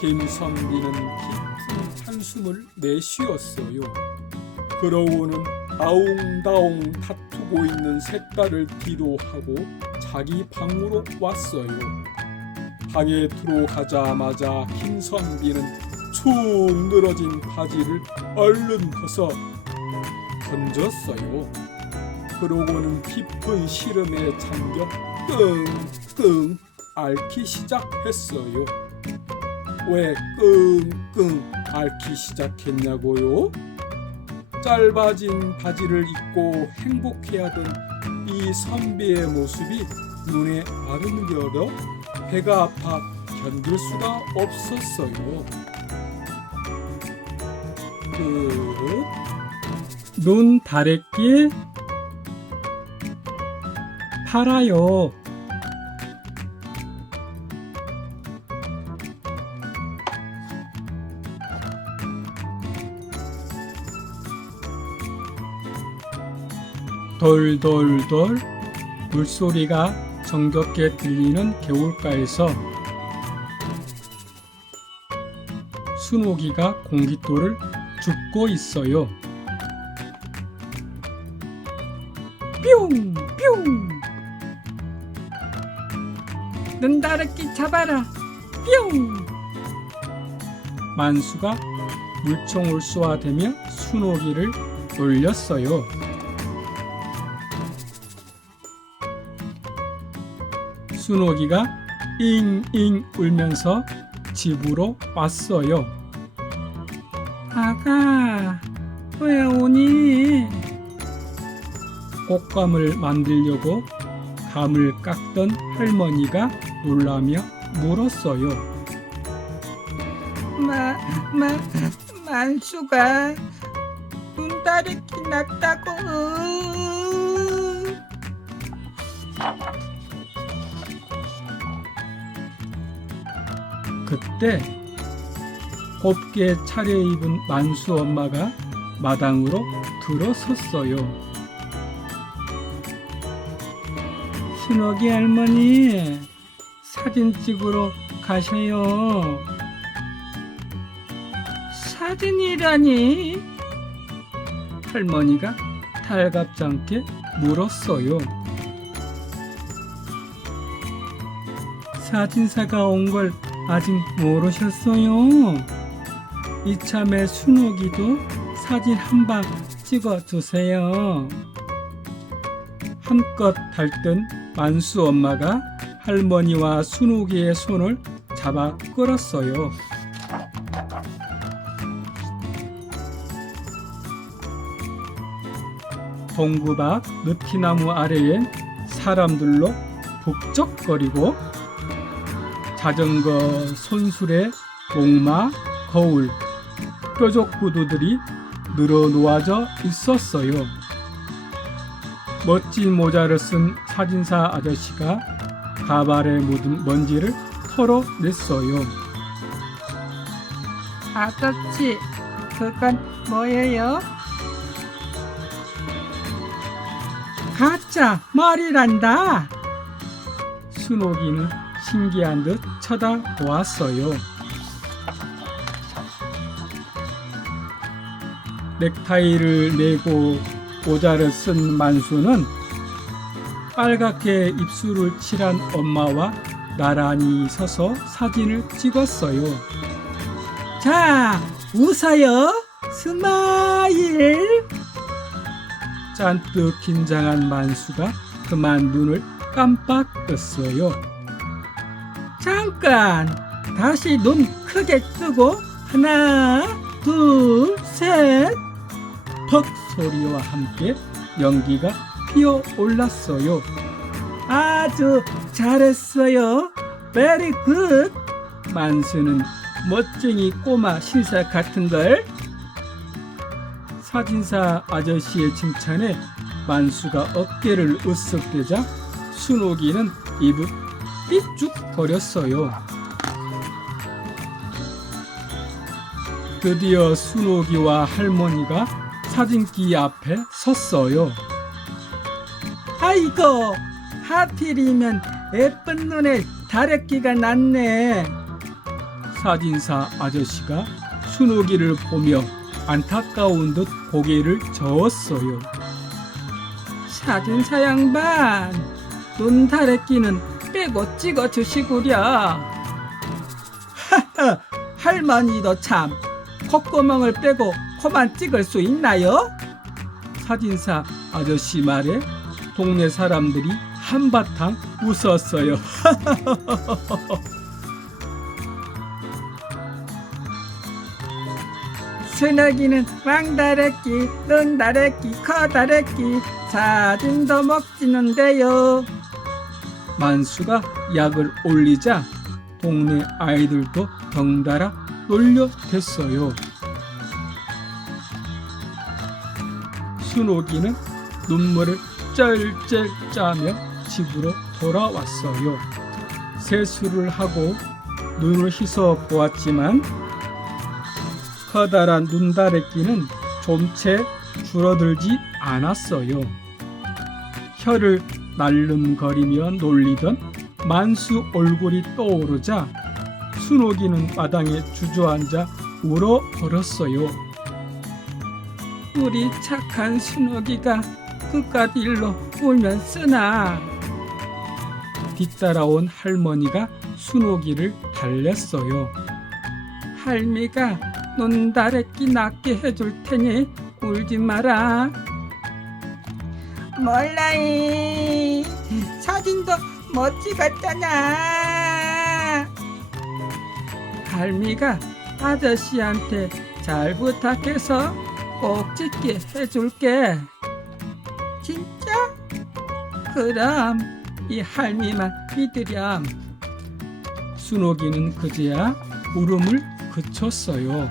김선비는 깊은 한숨을 내쉬었어요. 그러고는 아웅다웅 다투고 있는 세 딸을 뒤로하고 자기 방으로 왔어요. 방에 들어가자마자 김선비는 축 늘어진 바지를 얼른 벗어 던졌어요. 그러고는 깊은 시름에 잠겨 끙끙 앓기 시작했어요. 왜 끙끙 앓기 시작했냐고요? 짧아진 바지를 입고 행복해하던 이 선비의 모습이 눈에 아른거려 배가 아파 견딜 수가 없었어요. 눈 다래끼 팔아요. 돌돌돌 물소리가 정겹게 들리는 개울가에서 순옥이가 공깃돌을 줍고 있어요. 뿅! 뿅! 눈다래끼 잡아라! 뿅! 만수가 물총을 쏘아대며 순옥이를 놀렸어요. 순옥이가 잉잉 울면서 집으로 왔어요. 아가, 왜 오니? 꽃감을 만들려고 감을 깎던 할머니가 놀라며 물었어요. 만수가 눈다래끼 났다고. 그때 곱게 차려입은 만수 엄마가 마당으로 들어섰어요. 순옥이 할머니, 사진 찍으러 가세요. 사진이라니? 할머니가 달갑지 않게 물었어요. 사진사가 온 걸 아직 모르셨어요? 이참에 순옥이도 사진 한 방 찍어주세요. 한껏 달뜬 만수 엄마가 할머니와 순옥이의 손을 잡아 끌었어요. 동구밭 느티나무 아래엔 사람들로 북적거리고 자전거, 손수레, 목마, 거울, 뾰족 구두들이 늘어놓아져 있었어요. 멋진 모자를 쓴 사진사 아저씨가 가발에 묻은 먼지를 털어냈어요. 아저씨, 그건 뭐예요? 가짜 머리란다. 순옥이는 신기한 듯 쳐다보았어요. 넥타이를 메고 모자를 쓴 만수는 빨갛게 입술을 칠한 엄마와 나란히 서서 사진을 찍었어요. 자, 웃어요. 스마일. 잔뜩 긴장한 만수가 그만 눈을 깜빡 떴어요. 잠깐, 다시 눈 크게 뜨고 하나, 둘, 셋. 턱 소리와 함께 연기가 피어올랐어요. 아주 잘했어요. Very good. 만수는 멋쟁이 꼬마 신사 같은걸. 사진사 아저씨의 칭찬에 만수가 어깨를 으쓱대자 순옥이는 입을 삐쭉 버렸어요. 드디어 순옥이와 할머니가 사진기 앞에 섰어요. 아이고, 하필이면 예쁜 눈에 다래끼가 났네. 사진사 아저씨가 순옥이를 보며 안타까운 듯 고개를 저었어요. 사진사 양반, 눈 다래끼는 빼고 찍어주시구려. 하하, 할머니도 참 콧구멍을 빼고 코만 찍을 수 있나요? 사진사 아저씨 말에 동네 사람들이 한바탕 웃었어요. 순옥이는 왕다래끼, 눈다래끼, 커다래끼, 사진도 먹지는데요. 만수가 약을 올리자 동네 아이들도 덩달아 놀려댔어요. 순옥이는 눈물을 쩔쩔 짜며 집으로 돌아왔어요. 세수를 하고 눈을 씻어 보았지만 커다란 눈다래끼는 좀채 줄어들지 않았어요. 혀를 날름거리며 놀리던 만수 얼굴이 떠오르자 순옥이는 마당에 주저앉아 울어버렸어요. 우리 착한 순옥이가 그깟 일로 울면 쓰나. 뒤따라온 할머니가 순옥이를 달랬어요. 할미가 눈다래끼 낫게 해줄 테니 울지 마라. 몰라이, 사진도 못 찍었잖아. 할미가 아저씨한테 잘 부탁해서 꼭 찍게 해줄게. 진짜? 그럼 이 할미만 믿으렴. 순옥이는 그제야 울음을 그쳤어요.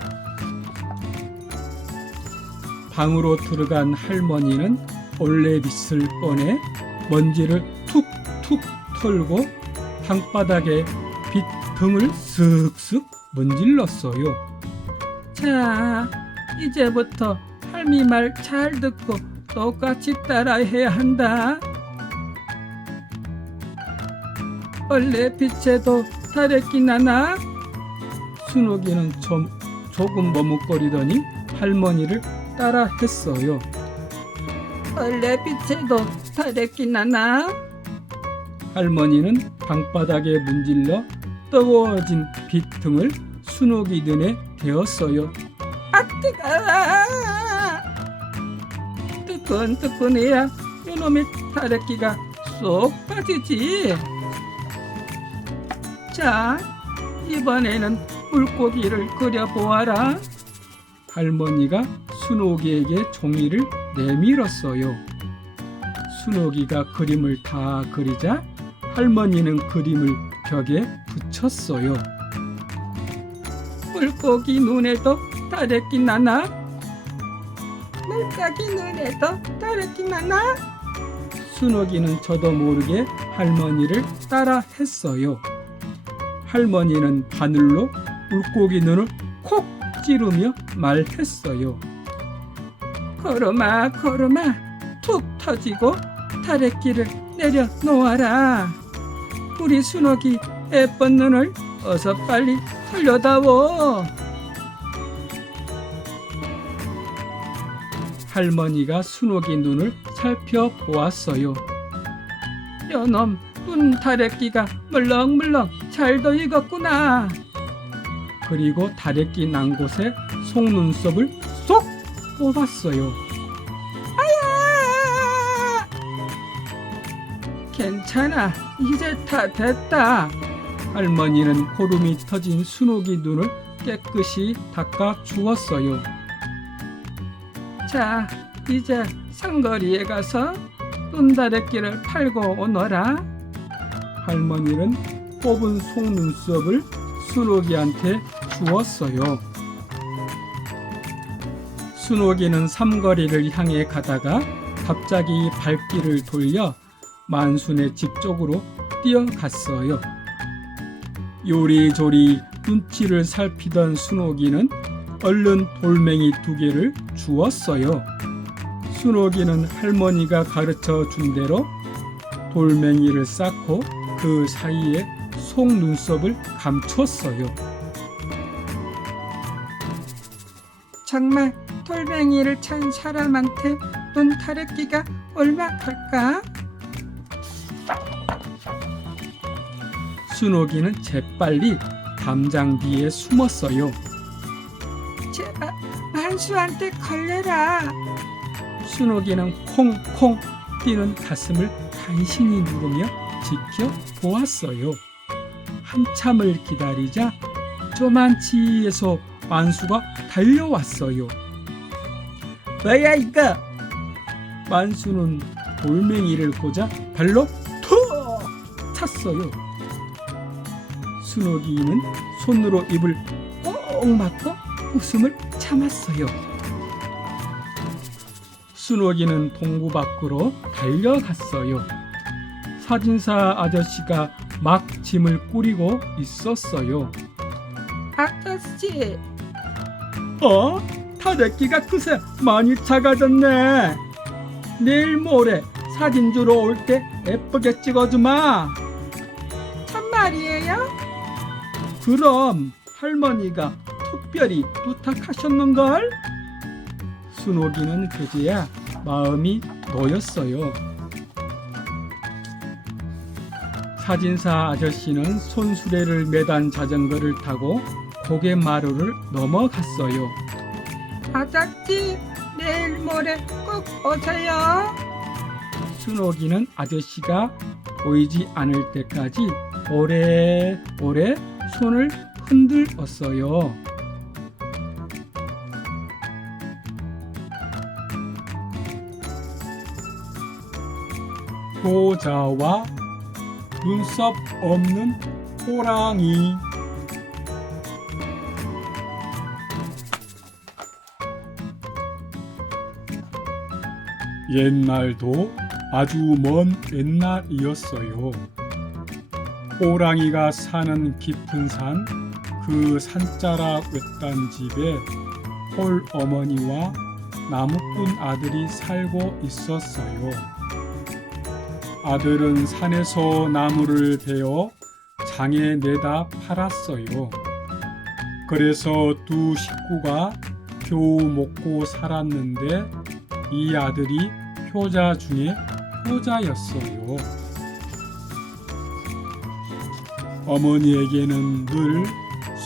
방으로 들어간 할머니는 올레빗을 꺼내 먼지를 툭툭 털고 방바닥에 빗 등을 쓱쓱 문질렀어요. 자, 이제부터 할미 말 잘 듣고 똑같이 따라해야 한다. 올레빗에도 다래끼 나나? 순옥이는 조금 머뭇거리더니 할머니를 따라 했어요. 올레빗에도 다래끼 나나? 할머니는 방바닥에 문질러 뜨거워진 빛 등을 순옥이 눈에 대었어요. 아, 뜨거워! 뜨끈뜨끈해야 이놈의 다래끼가 쏙 빠지지. 자, 이번에는 물고기를 그려보아라. 할머니가 순옥이에게 종이를 내밀었어요. 순옥이가 그림을 다 그리자 할머니는 그림을 벽에 붙였어요. 물고기 눈에도 다래끼 나나? 물고기 눈에도 다래끼 나나? 순옥이는 저도 모르게 할머니를 따라 했어요. 할머니는 바늘로 물고기 눈을 콕 찌르며 말했어요. 걸음아 걸음아 툭 터지고 다래끼를 내려놓아라. 우리 순옥이 예쁜 눈을 어서 빨리 흘려다오. 할머니가 순옥이 눈을 살펴보았어요. 요놈 눈 다래끼가 물렁물렁 잘도 익었구나. 그리고 다래끼 난 곳에 속눈썹을 쏙 뽑았어요. 아야! 괜찮아, 이제 다 됐다. 할머니는 고름이 터진 순옥이 눈을 깨끗이 닦아 주었어요. 자, 이제 상거리에 가서 눈다래끼를 팔고 오너라. 할머니는 뽑은 속눈썹을 순옥이한테 주었어요. 순옥이는 삼거리를 향해 가다가 갑자기 발길을 돌려 만순의 집 쪽으로 뛰어갔어요. 요리조리 눈치를 살피던 순옥이는 얼른 돌멩이 2개를 주었어요. 순옥이는 할머니가 가르쳐 준 대로 돌멩이를 쌓고 그 사이에 속눈썹을 감췄어요. 정말 돌멩이를 찬 사람한테 눈 다래끼가 얼마일까? 순옥이는 재빨리 담장 뒤에 숨었어요. 제발 만수한테 걸려라. 순옥이는 콩콩 뛰는 가슴을 간신히 누르며 지켜보았어요. 한참을 기다리자 쪼만치에서 만수가 달려왔어요. 뭐야 이거? 만수는 돌멩이를 꽂아 발로 툭 찼어요. 순옥이는 손으로 입을 꼭 막고 웃음을 참았어요. 순옥이는 동구 밖으로 달려갔어요. 사진사 아저씨가 막 짐을 꾸리고 있었어요. 아저씨, 다래끼가 그새 많이 작아졌네. 내일 모레 사진 주러 올 때 예쁘게 찍어주마. 참말이에요? 그럼 할머니가 특별히 부탁하셨는걸? 순옥이는 그제야 마음이 놓였어요. 사진사 아저씨는 손수레를 매단 자전거를 타고 고갯마루를 넘어갔어요. 아저씨, 내일 모레 꼭 오세요. 순옥이는 아저씨가 보이지 않을 때까지 오래오래 손을 흔들었어요. 효자와 눈썹 없는 호랑이. 옛날도 아주 먼 옛날이었어요. 호랑이가 사는 깊은 산, 그 산자락 외딴 집에 홀 어머니와 나무꾼 아들이 살고 있었어요. 아들은 산에서 나무를 베어 장에 내다 팔았어요. 그래서 두 식구가 겨우 먹고 살았는데 이 아들이 효자 중에 효자였어요. 어머니에게는 늘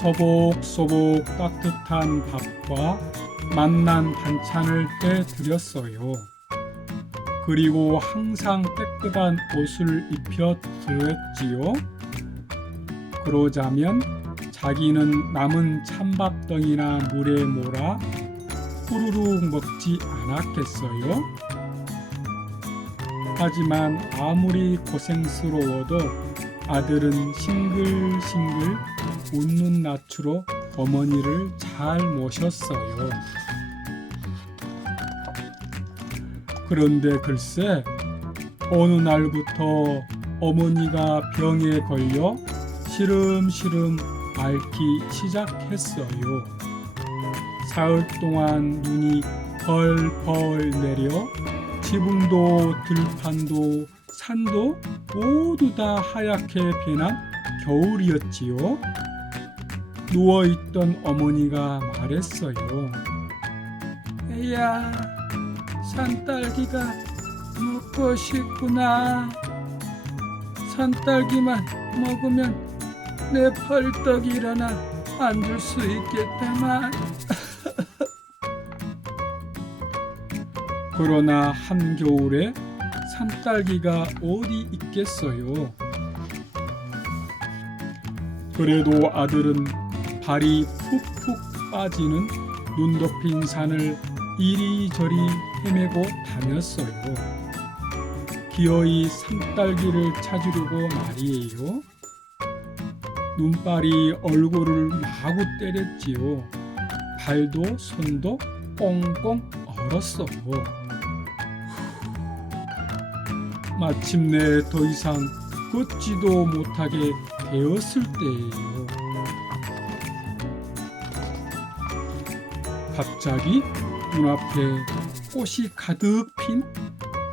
소복소복 따뜻한 밥과 맛난 반찬을 해드렸어요. 그리고 항상 깨끗한 옷을 입혀 드렸지요. 그러자면 자기는 남은 찬밥덩이나 물에 몰아 후루룩 먹지 않았겠어요? 하지만 아무리 고생스러워도 아들은 싱글싱글 웃는 낯으로 어머니를 잘 모셨어요. 그런데 글쎄 어느 날부터 어머니가 병에 걸려 시름시름 앓기 시작했어요. 사흘 동안 눈이 펄펄 내려 지붕도 들판도 산도 모두 다 하얗게 변한 겨울이었지요. 누워있던 어머니가 말했어요. 애야, 산딸기가 먹고 싶구나. 산딸기만 먹으면 내 벌떡 일어나 앉을 수 있겠다만. 그러나 한겨울에 산딸기가 어디 있겠어요. 그래도 아들은 발이 푹푹 빠지는 눈 덮인 산을 이리저리 헤매고 다녔어요. 기어이 산딸기를 찾으려고 말이에요. 눈발이 얼굴을 마구 때렸지요. 발도 손도 꽁꽁 얼었어요. 마침내 더 이상 걷지도 못하게 되었을 때예요. 갑자기 눈앞에 꽃이 가득 핀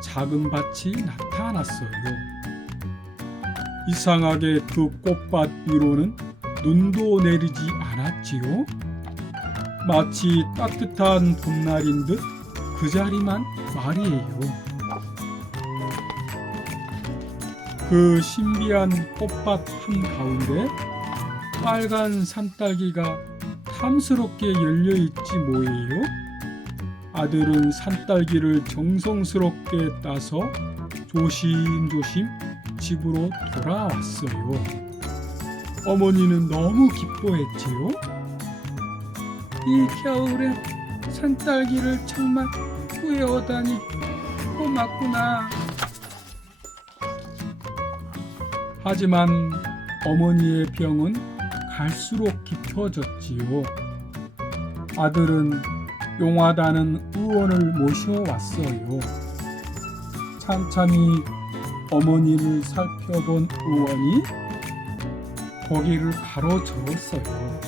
작은 밭이 나타났어요. 이상하게 그 꽃밭 위로는 눈도 내리지 않았지요. 마치 따뜻한 봄날인 듯 그 자리만 말이에요. 그 신비한 꽃밭 한가운데 빨간 산딸기가 탐스럽게 열려있지 뭐예요. 아들은 산딸기를 정성스럽게 따서 조심조심 집으로 돌아왔어요. 어머니는 너무 기뻐했지요. 이 겨울에 산딸기를 정말 구해오다니 고맙구나. 하지만 어머니의 병은 갈수록 깊어졌지요. 아들은 용하다는 의원을 모셔왔어요. 찬찬히 어머니를 살펴본 의원이 고개를 가로저었어요.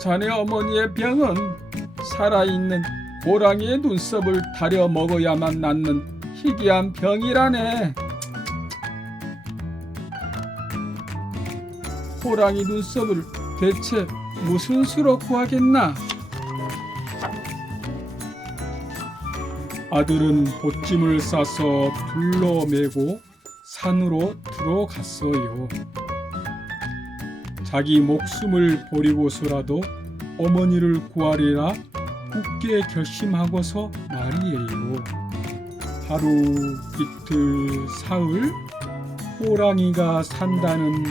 자네 어머니의 병은 살아있는 호랑이의 눈썹을 다려 먹어야만 낫는 희귀한 병이라네. 호랑이 눈썹을 대체 무슨 수로 구하겠나? 아들은 보찜을 싸서 둘러매고 산으로 들어갔어요. 자기 목숨을 버리고서라도 어머니를 구하리라 굳게 결심하고서 말이에요. 하루, 이틀, 사흘, 호랑이가 산다는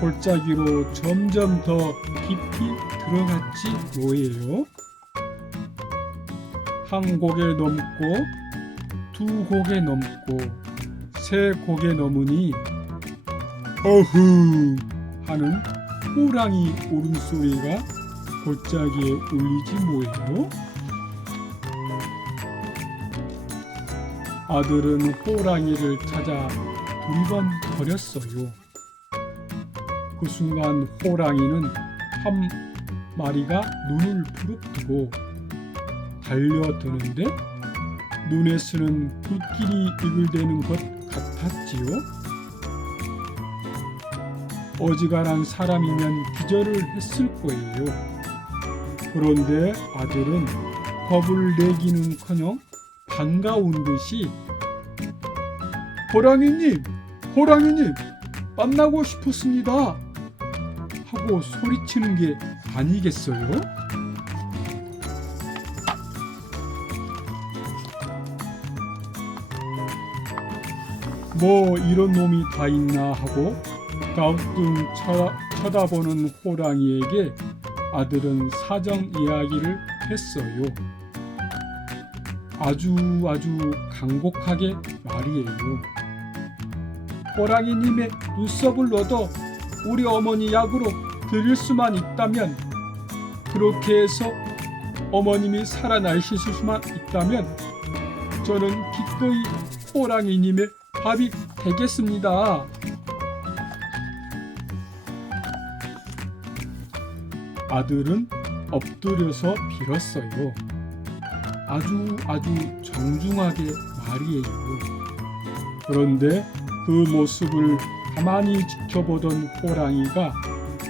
골짜기로 점점 더 깊이 들어갔지 뭐예요. 한 고개 넘고 두 고개 넘고 세 고개 넘으니 어흥 하는 호랑이 울음소리가 골짜기에 울리지 뭐예요. 아들은 호랑이를 찾아 두리번거렸어요. 그 순간 호랑이는 한 마리가 눈을 부릅뜨고 달려드는데 눈에서는 불길이 이글대는 것 같았지요. 어지간한 사람이면 기절을 했을 거예요. 그런데 아들은 겁을 내기는커녕 반가운 듯이 호랑이님 만나고 싶었습니다 하고 소리치는 게 아니겠어요? 뭐 이런 놈이 다 있나 하고 가우뚱 쳐다보는 호랑이에게 아들은 사정 이야기를 했어요. 아주 간곡하게 말이에요. 호랑이님의 눈썹을 얻어 우리 어머니 약으로 드릴 수만 있다면, 그렇게 해서 어머님이 살아나실 수만 있다면 저는 기꺼이 호랑이님의 밥이 되겠습니다. 아들은 엎드려서 빌었어요. 아주 정중하게 말이에요. 그런데 그 모습을 가만히 지켜보던 호랑이가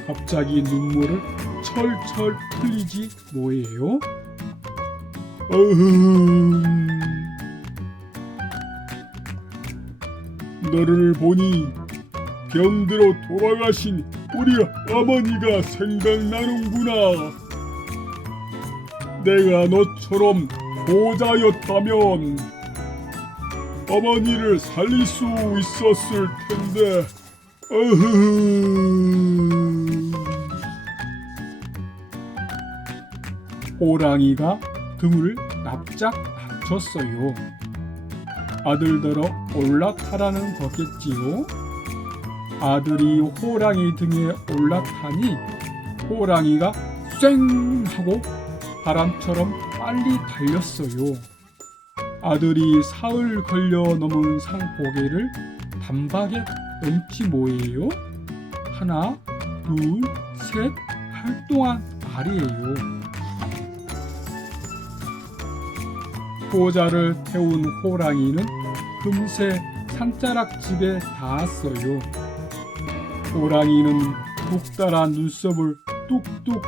갑자기 눈물을 철철 풀리지 뭐예요? 너를 보니 병들어 돌아가신 우리 어머니가 생각나는구나. 내가 너처럼 효자였다면 어머니를 살릴 수 있었을 텐데. 호랑이가 등을 납작 낮췄어요. 아들더러 올라타라는 거겠지요. 아들이 호랑이 등에 올라타니 호랑이가 쌩 하고 바람처럼 빨리 달렸어요. 아들이 사흘 걸려 넘은 산고개를 단박에 넘지 뭐예요? 하나, 둘, 셋 할 동안 말이에요. 효자를 태운 호랑이는 금세 산자락집에 닿았어요. 호랑이는 북달아 눈썹을 뚝뚝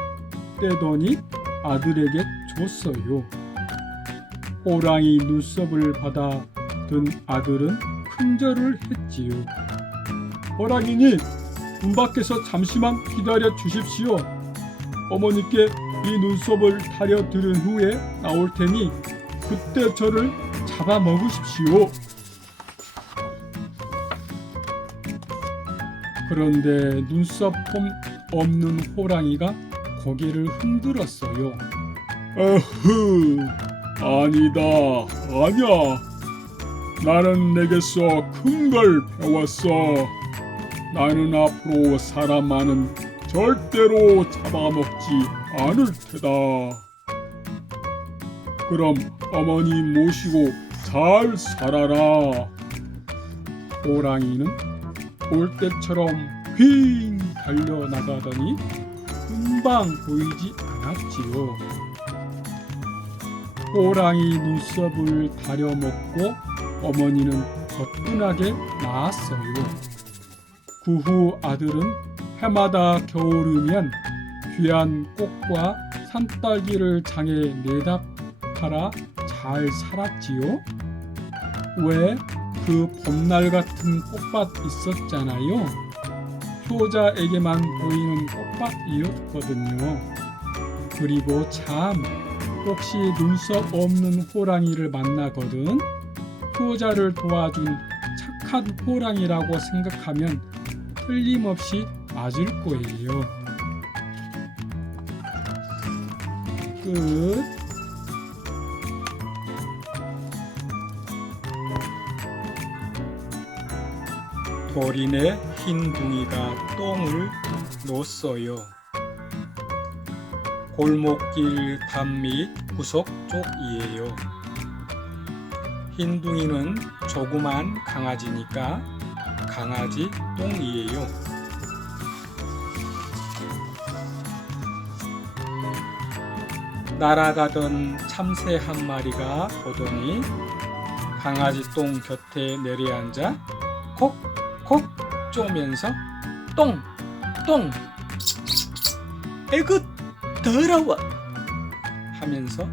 떼더니 아들에게 줬어요. 호랑이 눈썹을 받아 든 아들은 큰절을 했지요. 호랑이님, 문 밖에서 잠시만 기다려 주십시오. 어머니께 이 눈썹을 타려 들은 후에 나올 테니 그때 저를 잡아먹으십시오. 그런데 눈썹폼 없는 호랑이가 고개를 흔들었어요. 아니다, 아니야. 나는 내게서 큰 걸 배웠어. 나는 앞으로 사람만은 절대로 잡아먹지 않을 테다. 그럼 어머니 모시고 잘 살아라. 호랑이는 올때처럼 휙 달려나가더니 금방 보이지 않았지요. 호랑이 눈썹을 다려먹고 어머니는 거뜬하게 나았어요. 그 후 아들은 해마다 겨울이면 귀한 꽃과 산딸기를 장에 내다 팔아 잘 살았지요. 왜? 그 봄날 같은 꽃밭 있었잖아요. 효자에게만 보이는 꽃밭이었거든요. 그리고 참, 혹시 눈썹 없는 호랑이를 만나거든 효자를 도와준 착한 호랑이라고 생각하면 틀림없이 맞을 거예요. 끝. 도린의 흰 둥이가 똥을 놓았어요. 골목길 담밑 구석 쪽이에요. 흰 둥이는 조그만 강아지니까 강아지 똥이에요. 날아가던 참새 한 마리가 보더니 강아지 똥 곁에 내려앉아 콕콕 쪼면서 똥! 똥! 에그 더러워! 하면서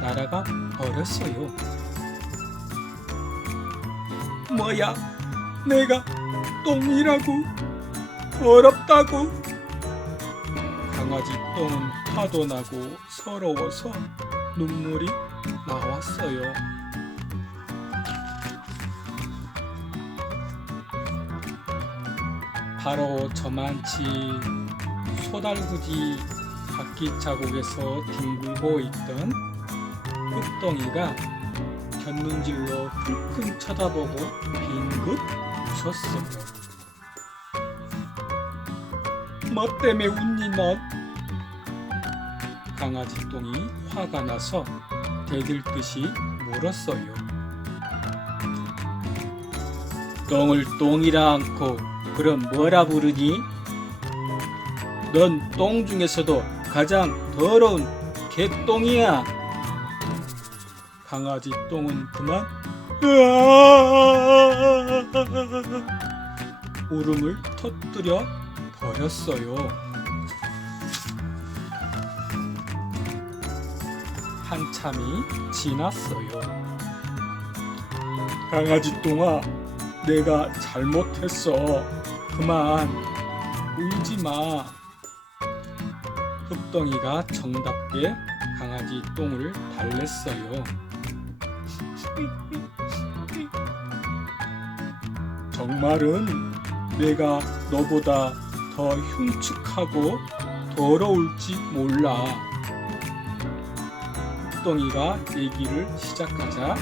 날아가 버렸어요. 뭐야? 내가 똥이라고? 더럽다고? 강아지 똥은 화도 나고 서러워서 눈물이 나왔어요. 바로 저만치 소달구지 바퀴 자국에서 뒹굴고 있던 흙덩이가 곁눈질로 흘금 쳐다보고 빙긋 웃었어요. 뭐 때문에 웃니 넌? 강아지 똥이 화가 나서 대들듯이 물었어요. 똥을 똥이라 않고 그럼 뭐라 부르니? 넌 똥 중에서도 가장 더러운 개똥이야. 강아지 똥은 그만 울음을 터뜨려 버렸어요. 한참이 지났어요. 강아지 똥아, 내가 잘못했어. 그만 울지 마. 흑덩이가 정답게 강아지 똥을 달랬어요. 정말은 내가 너보다 더 흉측하고 더러울지 몰라. 흑덩이가 얘기를 시작하자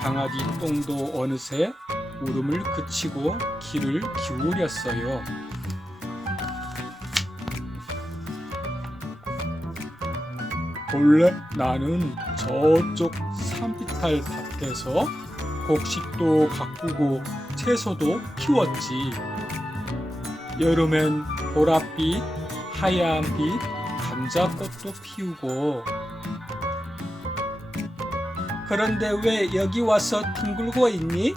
강아지 똥도 어느새 울음을 그치고 귀를 기울였어요. 본래 나는 저쪽 산비탈 밭에서 곡식도 가꾸고 채소도 키웠지. 여름엔 보랏빛, 하얀빛 감자꽃도 피우고. 그런데 왜 여기 와서 뒹굴고 있니?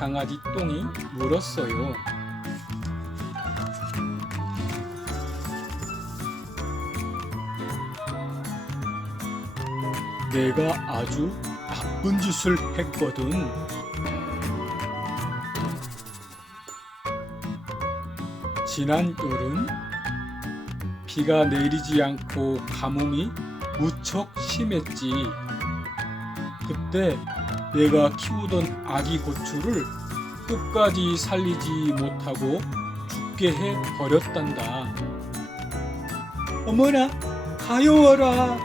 강아지 똥이 물었어요. 내가 아주 나쁜 짓을 했거든. 지난 여름 비가 내리지 않고 가뭄이 무척 심했지. 그때 내가 키우던 아기 고추를 끝까지 살리지 못하고 죽게 해 버렸단다. 어머나, 가여워라.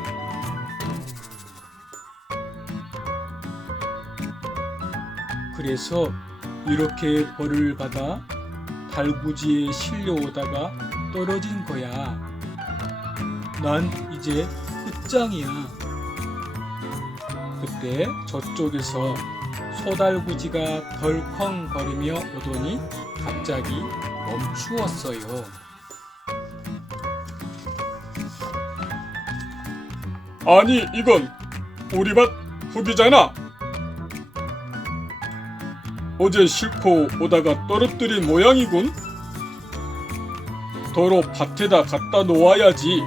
그래서 이렇게 벌을 받아 달구지에 실려오다가 떨어진 거야. 난 이제 끝장이야. 그때 저쪽에서 소달구지가 덜컹거리며 오더니 갑자기 멈추었어요. 아니, 이건 우리 밭 흙이잖아. 어제 싣고 오다가 떨어뜨린 모양이군. 도로 밭에다 갖다 놓아야지.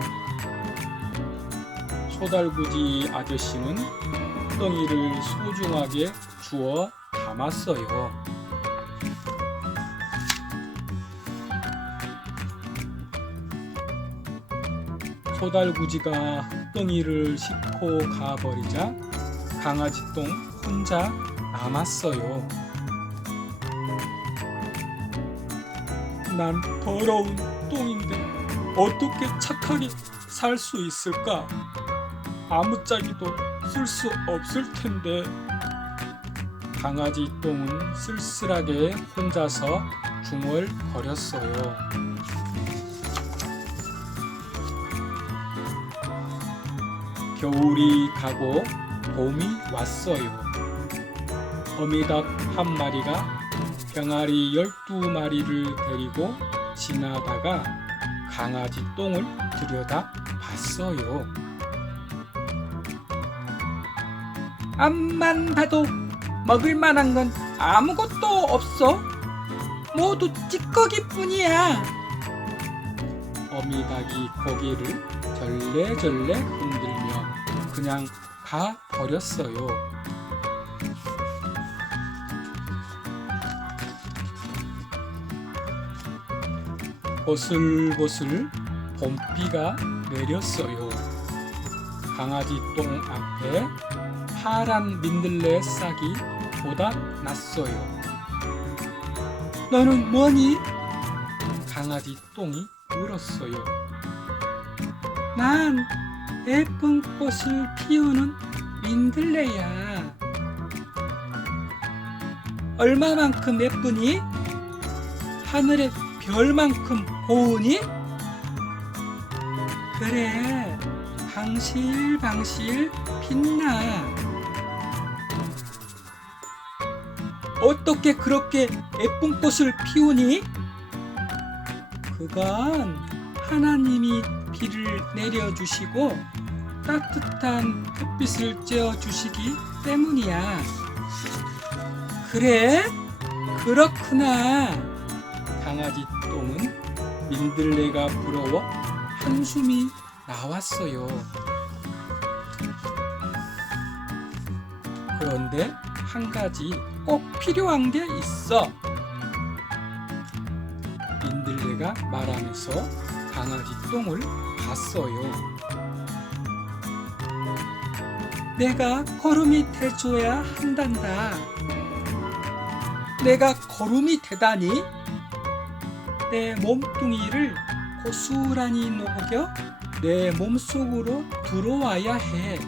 소달구지 아저씨는 흙덩이를 소중하게 주워 담았어요. 소달구지가 흙덩이를 싣고 가버리자 강아지 똥 혼자 남았어요. 난 더러운 똥인데 어떻게 착하게 살 수 있을까? 아무짝에도 쓸 수 없을 텐데. 강아지 똥은 쓸쓸하게 혼자서 중얼거렸어요. 겨울이 가고 봄이 왔어요. 어미닭 한 마리가 병아리 12마리를 데리고 지나다가 강아지 똥을 들여다 봤어요. 앞만 봐도 먹을 만한 건 아무것도 없어. 모두 찌꺼기뿐이야. 어미닭이 고개를 절레절레 흔들며 그냥 가 버렸어요. 보슬보슬 봄비가 내렸어요. 강아지 똥 앞에 파란 민들레 싹이 돋아났어요. 너는 뭐니? 강아지 똥이 물었어요. 난 예쁜 꽃을 피우는 민들레야. 얼마만큼 예쁘니? 하늘에 별만큼 고우니? 그래, 방실방실 빛나. 어떻게 그렇게 예쁜 꽃을 피우니? 그건 하나님이 비를 내려주시고 따뜻한 햇빛을 쬐어주시기 때문이야. 그래? 그렇구나. 강아지 똥은 민들레가 부러워 한숨이 나왔어요. 그런데 한 가지 꼭 필요한 게 있어. 민들레가 말하면서 강아지 똥을 봤어요. 내가 거름이 돼줘야 한단다. 내가 거름이 되다니? 내 몸뚱이를 고스란히 녹여 내 몸속으로 들어와야 해.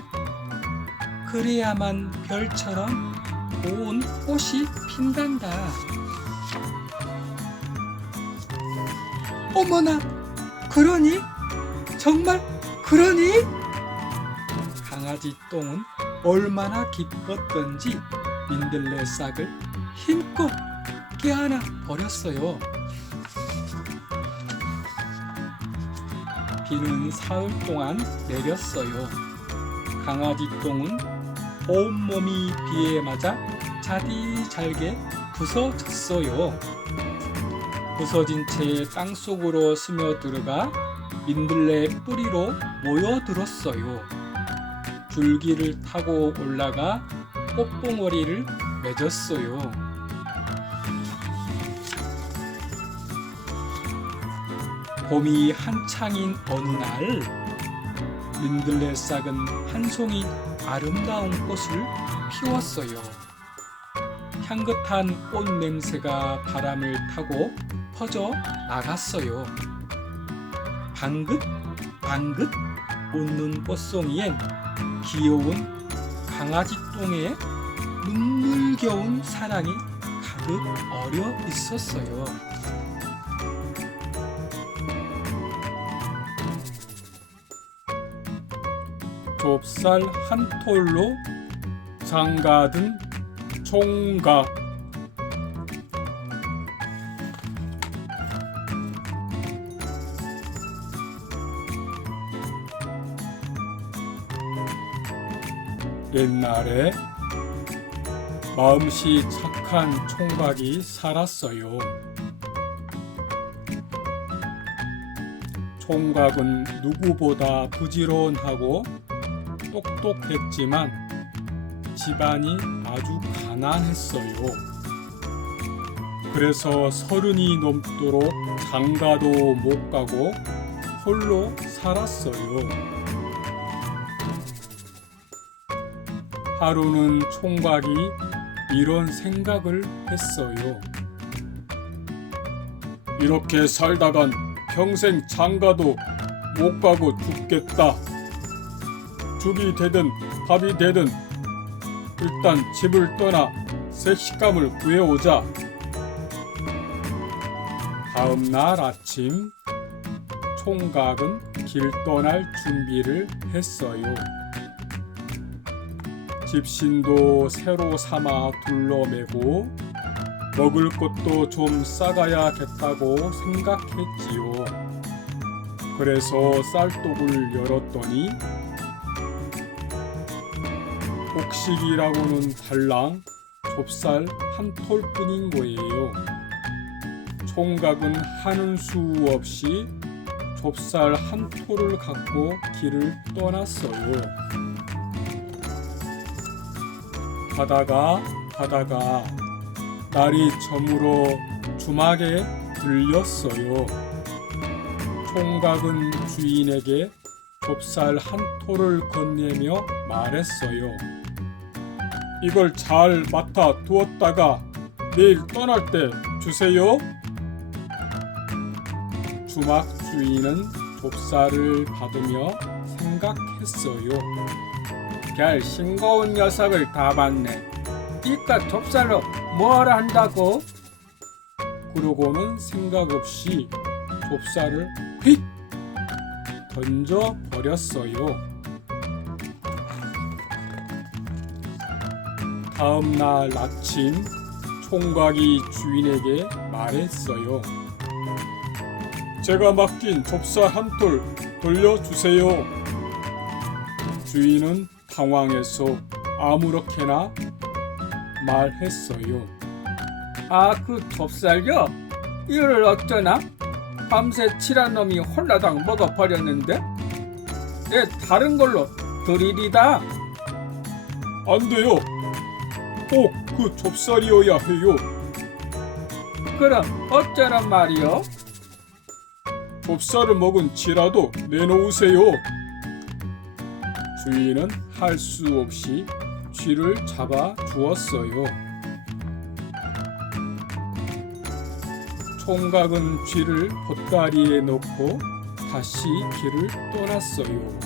그래야만 별처럼 고운 꽃이 핀단다. 어머나, 그러니? 정말 그러니? 강아지 똥은 얼마나 기뻤던지 민들레 싹을 힘껏 껴안아 버렸어요. 비는 사흘 동안 내렸어요. 강아지 똥은 온몸이 비에 맞아 자디잘게 부서졌어요. 부서진 채 땅속으로 스며들어가 민들레 뿌리로 모여들었어요. 줄기를 타고 올라가 꽃봉오리를 맺었어요. 봄이 한창인 어느 날 민들레 싹은 한 송이 아름다운 꽃을 피웠어요. 향긋한 꽃 냄새가 바람을 타고 퍼져 나갔어요. 방긋 방긋 웃는 꽃송이엔 귀여운 강아지 똥의 눈물겨운 사랑이 가득 어려 있었어요. 좁쌀 한 톨로 장가든 총각. 옛날에 마음씨 착한 총각이 살았어요. 총각은 누구보다 부지런하고 똑똑했지만 집안이 아주 가난했어요. 그래서 30이 넘도록 장가도 못 가고 홀로 살았어요. 하루는 총각이 이런 생각을 했어요. 이렇게 살다간 평생 장가도 못 가고 죽겠다. 죽이 되든 밥이 되든 일단 집을 떠나 새 식감을 구해오자. 다음 날 아침 총각은 길 떠날 준비를 했어요. 집신도 새로 삼아 둘러매고 먹을 것도 좀 싸가야겠다고 생각했지요. 그래서 쌀독을 열었더니 곡식이라고는 달랑 좁쌀 한 톨뿐인 거예요. 총각은 하는 수 없이 좁쌀 한 톨을 갖고 길을 떠났어요. 가다가 날이 저물어 주막에 들렸어요. 총각은 주인에게 좁쌀 한 톨을 건네며 말했어요. 이걸 잘 맡아 두었다가 내일 떠날 때 주세요. 주막 주인은 좁쌀을 받으며 생각했어요. 별 싱거운 녀석을 다 받네. 이깟 좁쌀로 뭐하러 한다고? 그러고는 생각 없이 좁쌀을 휙 던져 버렸어요. 다음 날 아침 총각이 주인에게 말했어요. 제가 맡긴 좁쌀 한 톨 돌려주세요. 주인은 당황해서 아무렇게나 말했어요. 아, 그 좁쌀요? 이를 어쩌나? 밤새 칠한 놈이 홀라당 먹어버렸는데? 내 다른 걸로 드리리다. 안 돼요. 꼭 그 좁쌀이어야 해요. 그럼 어쩌란 말이요? 좁쌀을 먹은 쥐라도 내놓으세요. 주인은 할 수 없이 쥐를 잡아 주었어요. 총각은 쥐를 보따리에 넣고 다시 길을 떠났어요.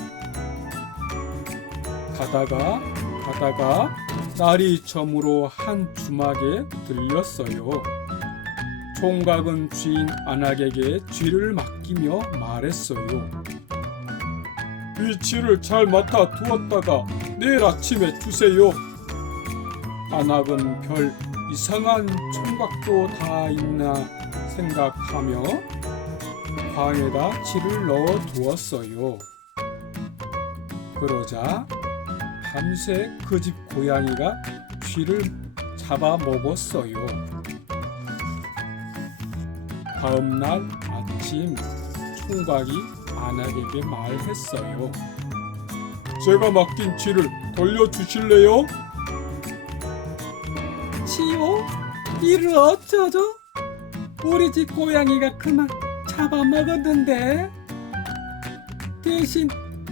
가다가 날이 저물어 한 주막에 들렸어요. 총각은 주인 안악에게 쥐를 맡기며 말했어요. 이 쥐를 잘 맡아 두었다가 내일 아침에 주세요. 안악은 별 이상한 총각도 다 있나 생각하며 방에다 쥐를 넣어 두었어요. 그러자 밤새 그 집 고양이가 쥐를 잡아 먹었어요. 다음 날 아침 총각이 안악에게 말했어요. 제가 맡긴 쥐를 돌려주실래요? 지요? 이를 어쩌죠? 우리 집 고양이가 그만 잡아먹었는데 대신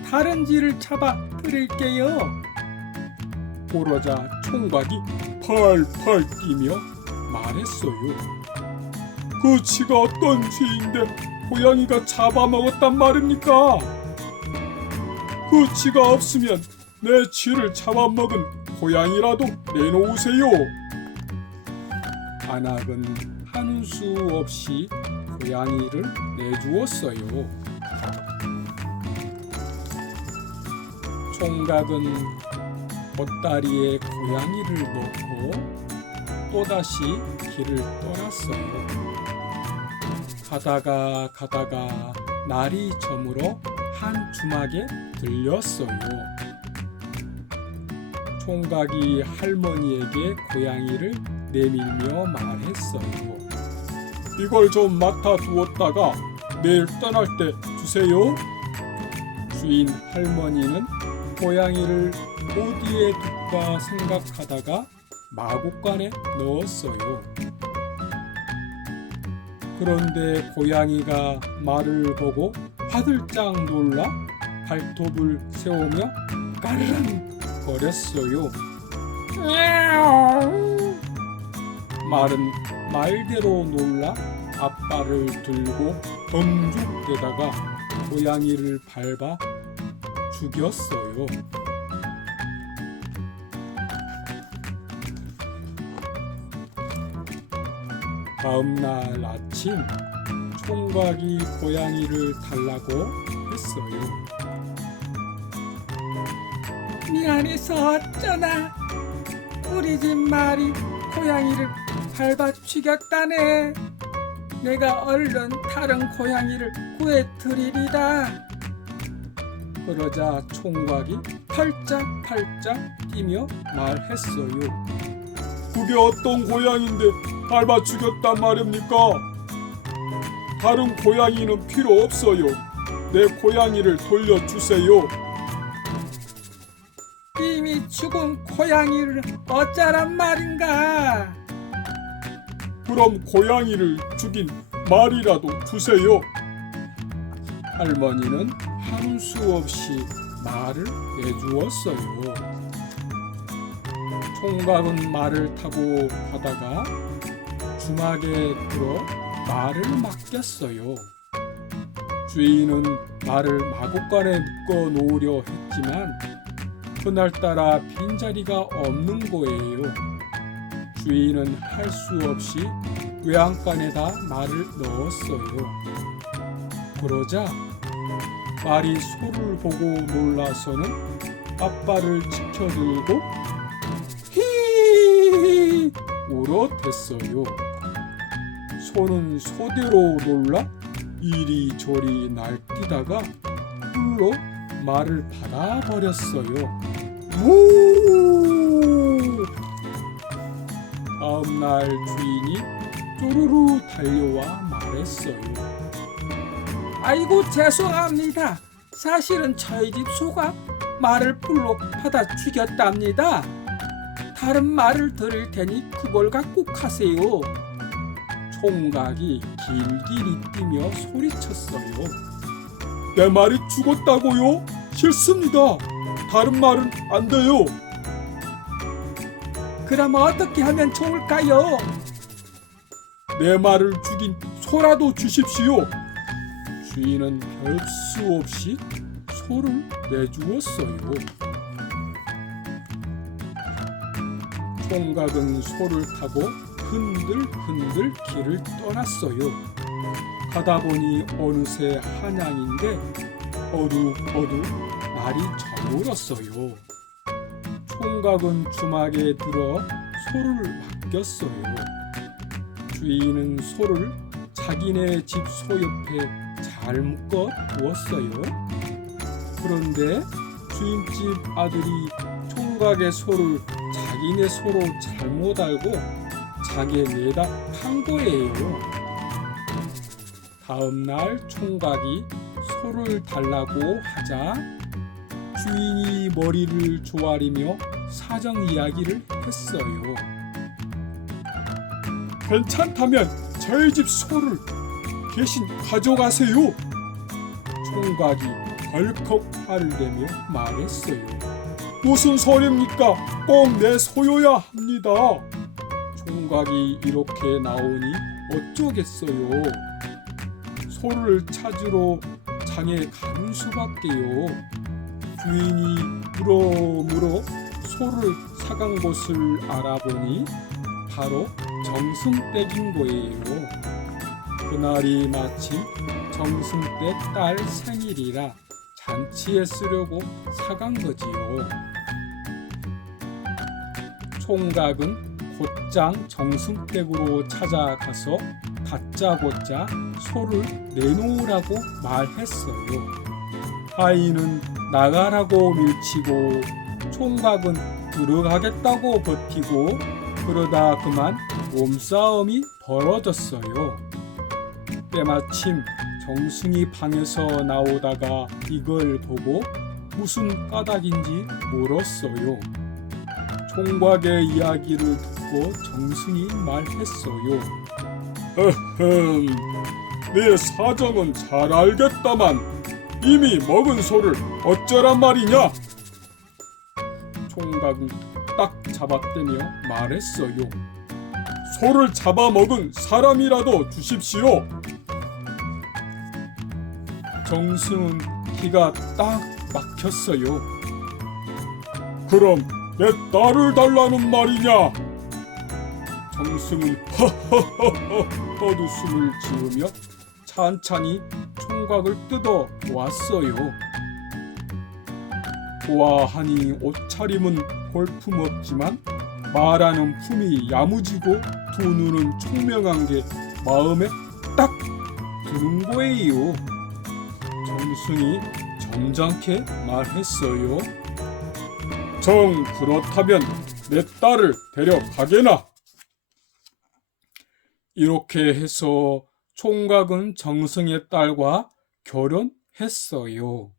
다른 쥐를 잡아 드릴게요. 그러자 총각이 팔팔 뛰며 말했어요. 그 쥐가 어떤 쥐인데 고양이가 잡아먹었단 말입니까? 그 쥐가 없으면 내 쥐를 잡아먹은 고양이라도 내놓으세요. 안악은 하는 수 없이 고양이를 내주었어요. 총각은 보따리에 고양이를 넣고 또다시 길을 떠났어요. 가다가 날이 저물어 한 주막에 들렸어요. 총각이 할머니에게 고양이를 내밀며 말했어요. 이걸 좀 맡아 두었다가 내일 떠날 때 주세요. 주인 할머니는 고양이를 어디에 둘까 생각하다가 마구간에 넣었어요. 그런데 고양이가 말을 보고 화들짝 놀라 발톱을 세우며 까르릉 거렸어요. 말은 말대로 놀라 앞발을 들고 덩죽대다가 고양이를 밟아 죽였어요. 다음 날 아침 총각이 고양이를 달라고 했어요. 미안해서 어쩌나 우리 집 말이 고양이를 밟아 죽였다네. 내가 얼른 다른 고양이를 구해드리리다. 그러자 총각이 팔짝팔짝 뛰며 말했어요. 그게 어떤 고양인데 밟아 죽였단 말입니까? 다른 고양이는 필요 없어요. 내 고양이를 돌려주세요. 이미 죽은 고양이를 어쩌란 말인가? 그럼 고양이를 죽인 말이라도 주세요. 할머니는 하는 수 없이 말을 내주었어요. 총각은 말을 타고 가다가 주막에 들어 말을 맡겼어요. 주인은 말을 마구간에 묶어 놓으려 했지만 그날따라 빈자리가 없는 거예요. 주인은 할 수 없이 외양간에다 말을 넣었어요. 그러자 말이 소를 보고 놀라서는 앞발을 치켜들고 히히히 울어댔어요. 소는 소대로 놀라 이리저리 날뛰다가 뿔로 말을 받아버렸어요. 우! 다음날 주인이 쪼르르 달려와 말했어요. 아이고 죄송합니다. 사실은 저희 집 소가 말을 뿔로 받아 죽였답니다. 다른 말을 들을 테니 그걸 갖고 가세요. 총각이 길길이 뛰며 소리쳤어요. 내 말이 죽었다고요? 싫습니다. 다른 말은 안 돼요. 그럼 어떻게 하면 좋을까요? 내 말을 죽인 소라도 주십시오. 주인은 별 수 없이 소를 내주었어요. 총각은 소를 타고 흔들흔들 길을 떠났어요. 가다 보니 어느새 한양인데 어둑어둑 날이 저물었어요. 총각은 주막에 들어 소를 맡겼어요. 주인은 소를 자기네 집 소 옆에 잘 묶어 두었어요. 그런데 주인집 아들이 총각의 소를 자기네 소로 잘못 알고 자기에 내다 판 거예요. 다음 날 총각이 소를 달라고 하자 주인이 머리를 조아리며 사정 이야기를 했어요. 괜찮다면 저희 집 소를 대신 가져가세요. 총각이 벌컥 화를 내며 말했어요. 무슨 소리입니까? 꼭 내 소여야 합니다. 총각이 이렇게 나오니 어쩌겠어요. 소를 찾으러 장에 가는 수밖에요. 주인이 물어 소를 사간 곳을 알아보니 바로 정승댁인 거예요. 그날이 마침 정승댁 딸 생일이라 잔치에 쓰려고 사간 거지요. 총각은 곧장 정승댁으로 찾아가서 다짜고짜 소를 내놓으라고 말했어요. 아이는 나가라고 밀치고 총각은 들어가겠다고 버티고 그러다 그만 몸싸움이 벌어졌어요. 때마침 정승이 방에서 나오다가 이걸 보고 무슨 까닭인지 물었어요. 총각의 이야기를 듣고 정승이 말했어요. 네 사정은 잘 알겠다만 이미 먹은 소를 어쩌란 말이냐? 총각은 딱 잡아떼며 말했어요. 소를 잡아먹은 사람이라도 주십시오. 정승은 기가 딱 막혔어요. 그럼 내 딸을 달라는 말이냐? 정승은 헛웃음을 지으며 찬찬히 총각을 뜯어 보았어요. 보아하니 옷차림은 볼품없지만 말하는 품이 야무지고 두 눈은 총명한 게 마음에 딱 드는 거예요. 정승이 점잖게 말했어요. 정 그렇다면 내 딸을 데려가게나. 이렇게 해서 총각은 정승의 딸과 결혼했어요.